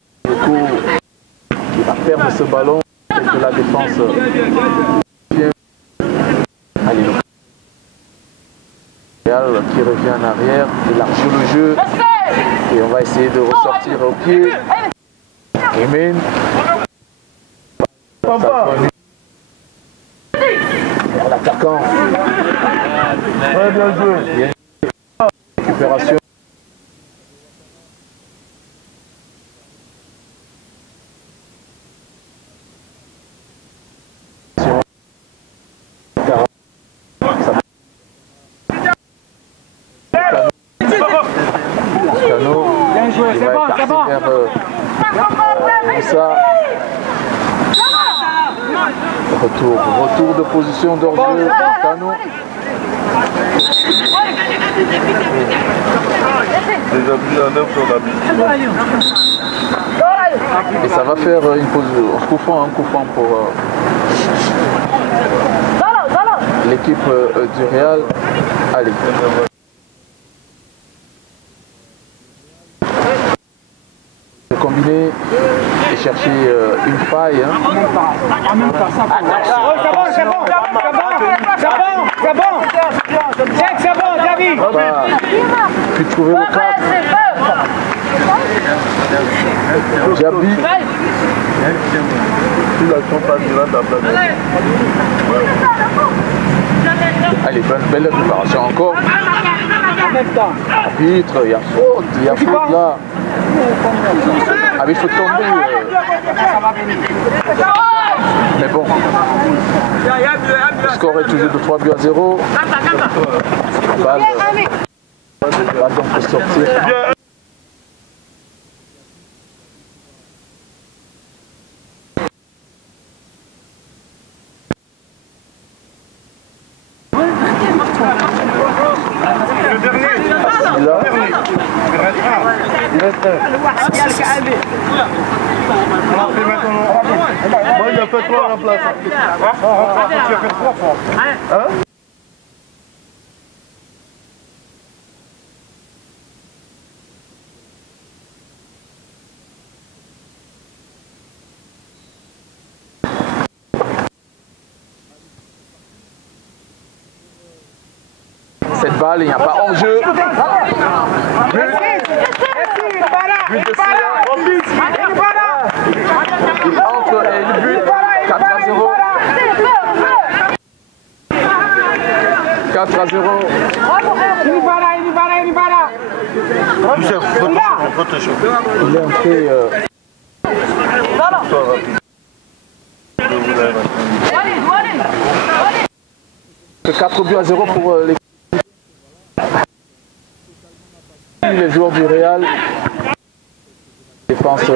il va perdre ce ballon de la défense. Allez, Real qui revient en arrière, élargit le jeu et on va essayer de ressortir au pied. Amen. L'attaquant. Très bien joué. Récupération. Bien joué, c'est bon. Ça. Retour de position d'Orgeux, Tano. Déjà mis en œuvre sur la mise. Et ça va faire une pause, un coup franc pour l'équipe du Real. Allez. Combiner et chercher une faille. Hein. C'est bon, David. Puis trouver le cadre. Diaby. Si l'action passe durant ta place. Allez, belle préparation encore. Arbitre, il y a faute là. Ah mais il faut tomber. Mais bon. Le score est toujours de 3 buts à 0. Balle donc sortir. Moi, il a fait 3 à la place. Tu as fait 3 fois. Hein? Cette balle, il n'y a pas enjeu. Il entre et il but 4 à 0. 4 à 0. Il est entré. 4 buts à 0 pour les joueurs du Real. Défense.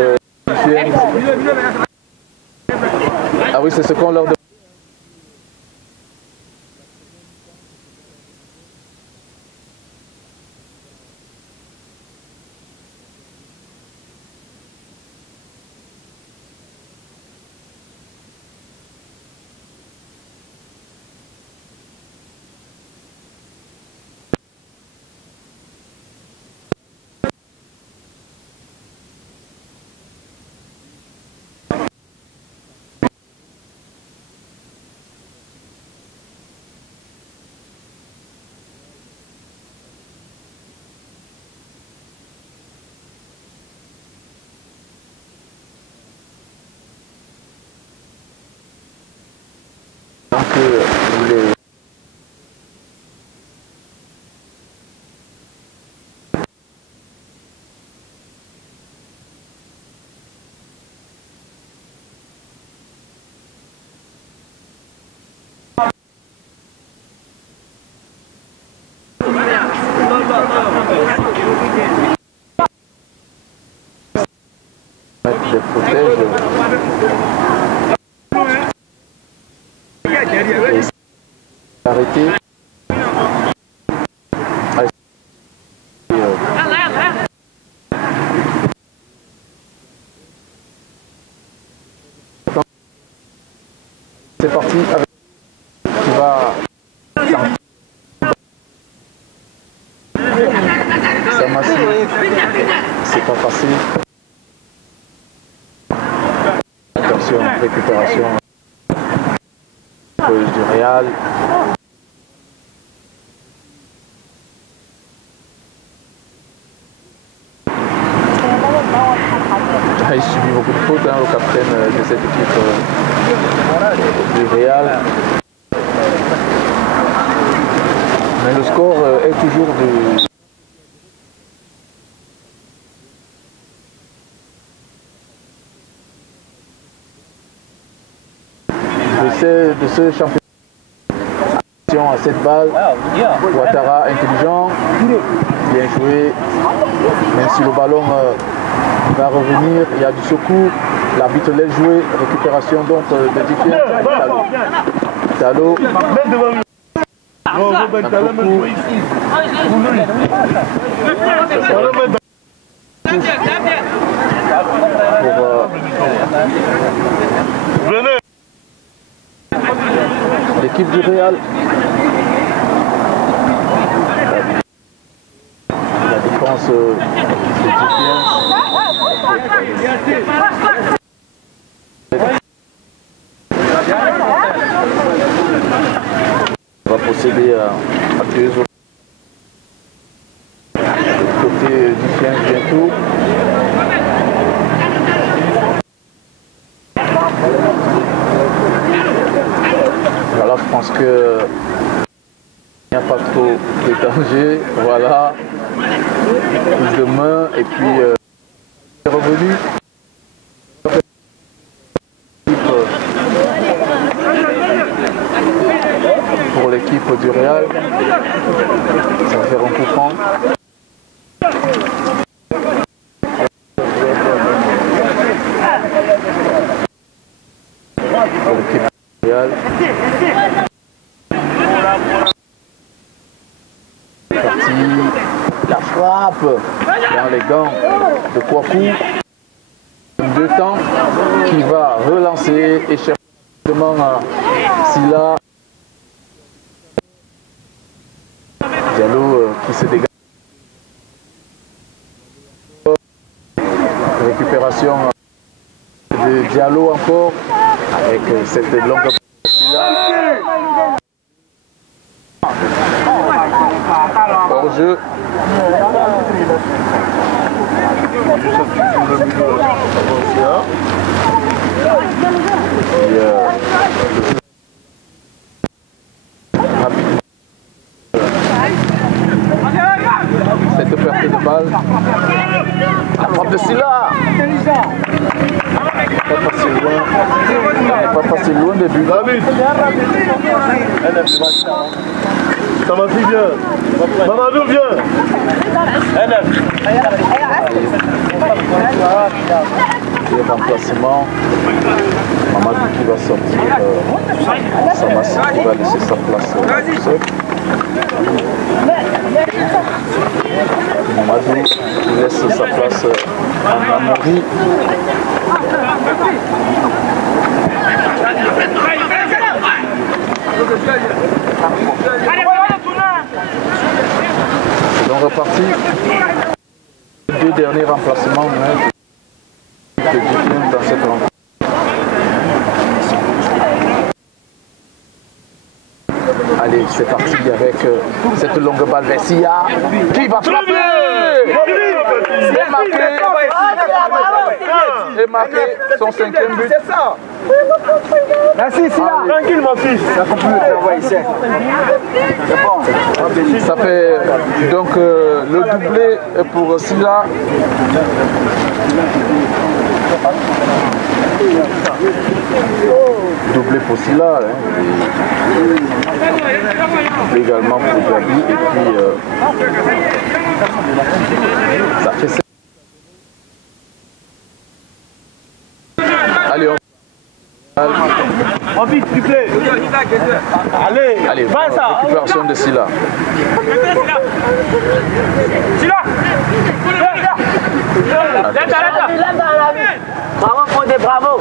Ah oui, c'est ce qu'on leur demande. Des protèges. Arrêter. C'est parti avec qui va ça massif. C'est pas passé. Attention, récupération du Real. Il subit beaucoup de fautes, hein, le capitaine de cette équipe du Real. Mais le score est toujours de ce championnat. Attention à cette balle. Ouattara intelligent, bien joué, même si le ballon va revenir, il y a du secours, l'arbitre laisse jouer, récupération donc de Diffien. Diallo. Pour l'équipe du Real. La défense de Diffien. On va procéder à deux autres. Côté Diffien bientôt. Voilà, je pense que il n'y a pas trop de danger. Voilà. Prise de main et puis revenu. Pour l'équipe du Real, ça va faire un coup franc. Pour l'équipe du Real. Parti, la frappe dans les gants de Kouakou. Deux temps qui va relancer et chercher justement Silla. Diallo qui se dégage. Récupération de Diallo encore avec cette longue hors jeu. Cette perte de balle. La frappe de Silla. Pas passé loin des buts. Ça m'a dit bien. Mamadou, viens. Et remplacement. Mamadou qui va sortir. Samassi qui va laisser sa place. Mamadou qui laisse sa place à Amori. C'est donc reparti. Deux derniers remplacements de Diffien dans cette rencontre. Allez, c'est parti avec cette longue balle vers Silla qui va frapper et marquer son cinquième but. C'est ça. Merci Silla. Tranquille mon fils. Ça continue le travail ici. Ça fait donc le doublé pour Silla. Doublé pour Silla. Hein. Également pour Gabi. Et puis ça fait 7. Allez, On vite, s'il vous plaît. allez, va ça. récupération de Silla. Bravo, Fodé, bravo.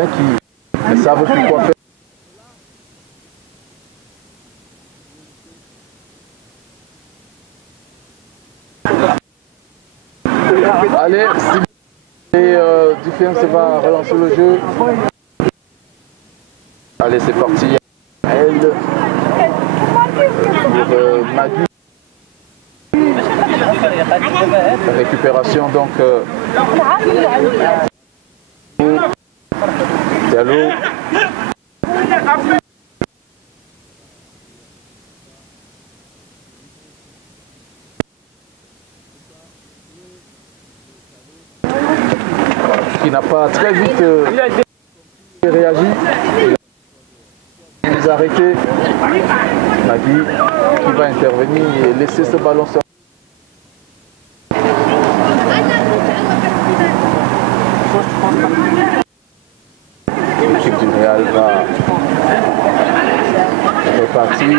Qui ne savent plus quoi faire. Allez, et Diffien va relancer le jeu. Allez, c'est parti. Elle. Le Magui. Récupération donc Diallo. Qui n'a pas très vite réagi. Il nous a arrêté. Magui qui va intervenir et laisser ce ballon sortir. L'équipe du Real va repartir.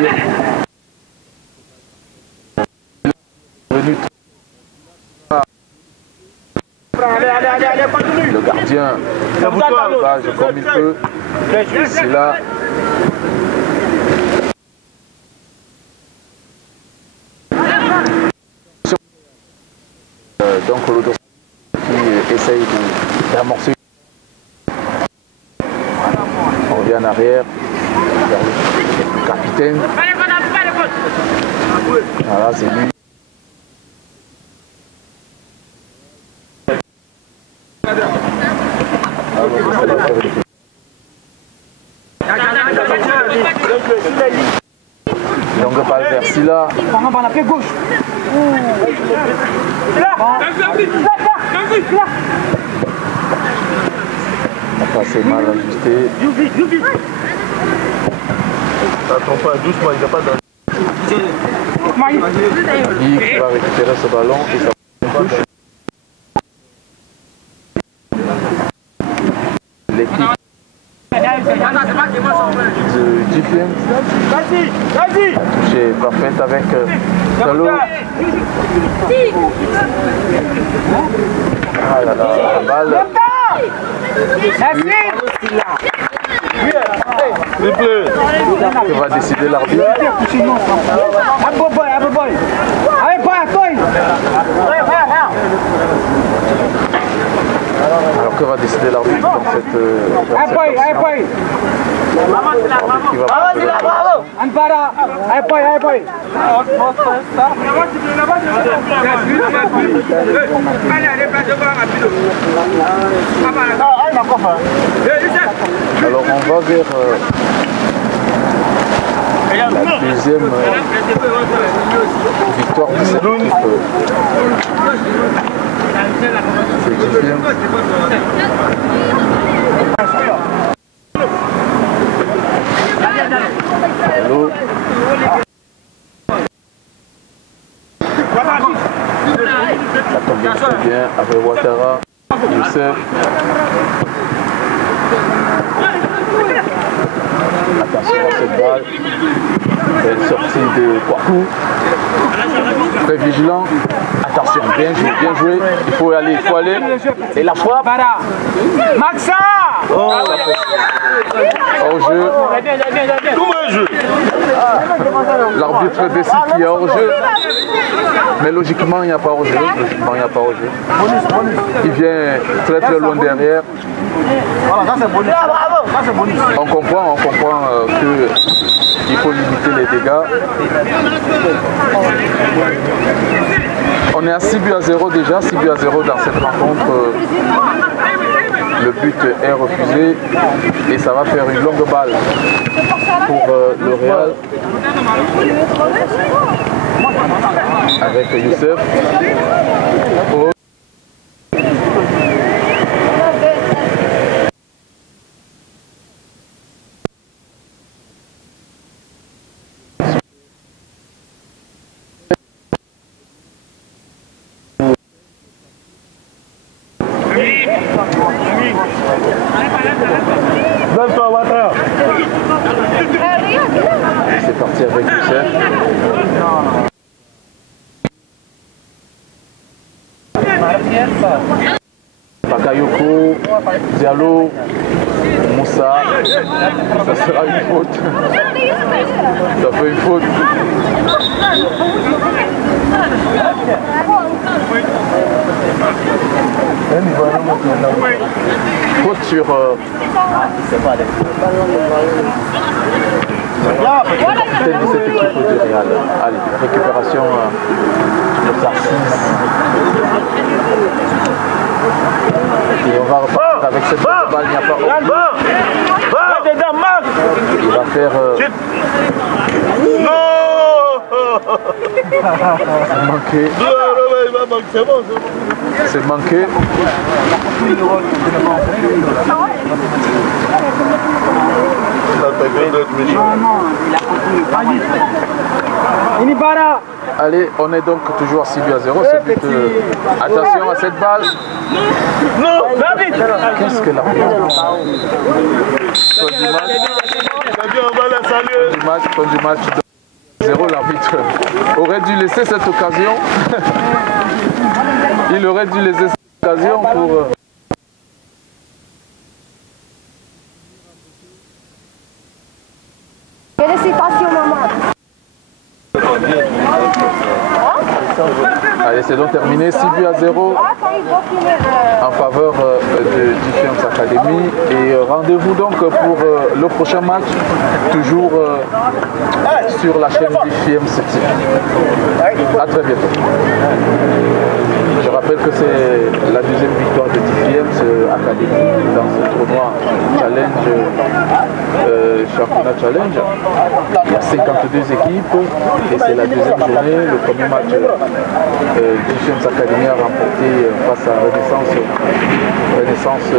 Le gardien bage comme il peut. C'est là. Donc l'autre qui essaye d'amorcer. On revient en arrière vers le capitaine. Voilà, c'est lui. Longue balle vers Silla. Par la pied gauche. Passé mal ajusté. Attends pas, doucement, il n'y a pas de... Magui qui va récupérer ce ballon et ça touche. L'équipe de GPM a touché parfaite avec Salo. Ah là là, la balle. Que va décider l'arbitre? Alors que va décider l'arbitre dans cette qui va alors on va vers la deuxième victoire de cette équipe. C'est GPM. Hello. Ça tombe très bien avec Ouattara, Youssef. Attention à cette balle. Belle sortie de Kouakou. Très vigilant. Attention, bien joué, bien joué. Il faut aller, il faut aller. Et la frappe. Maxa. Oh, hors-jeu. L'arbitre décide qu'il y a hors-jeu. Mais logiquement, il n'y a pas hors-jeu. Logiquement, il n'y a pas hors-jeu. Il vient très très loin derrière. On comprend qu'il faut limiter les dégâts. On est à 6 buts à 0 déjà, 6 buts à 0 dans cette rencontre. Le but est refusé et ça va faire une longue balle pour le Real avec Youssef. C'est parti avec Youssef. Bakayoko, Diallo, Moussa. Ça sera une faute. Ça fait une faute. Faute sur... capitaine de cette équipe du Real. Allez, récupération de Sarcisse. Et on va repartir avec cette balle, il n'y a pas il va faire... manqué. C'est manqué. Allez, on est donc toujours à 6 buts à 0. Attention à cette balle. Non, David. Qu'est-ce que l'arbitre? Fin du match 0, l'arbitre aurait dû laisser cette occasion. Il aurait dû laisser cette occasion pour... Félicitations, maman. Allez, c'est donc terminé, 6 buts à 0 en faveur de Defiance Academy. Et rendez-vous donc pour le prochain match, toujours sur la chaîne Defiance City. A très bientôt. Je rappelle que c'est la deuxième victoire de Defiance Academy dans ce tournoi challenge, championnat challenge. Il y a 52 équipes et c'est la deuxième journée. Le premier match Defiance Academy a remporté face à Renaissance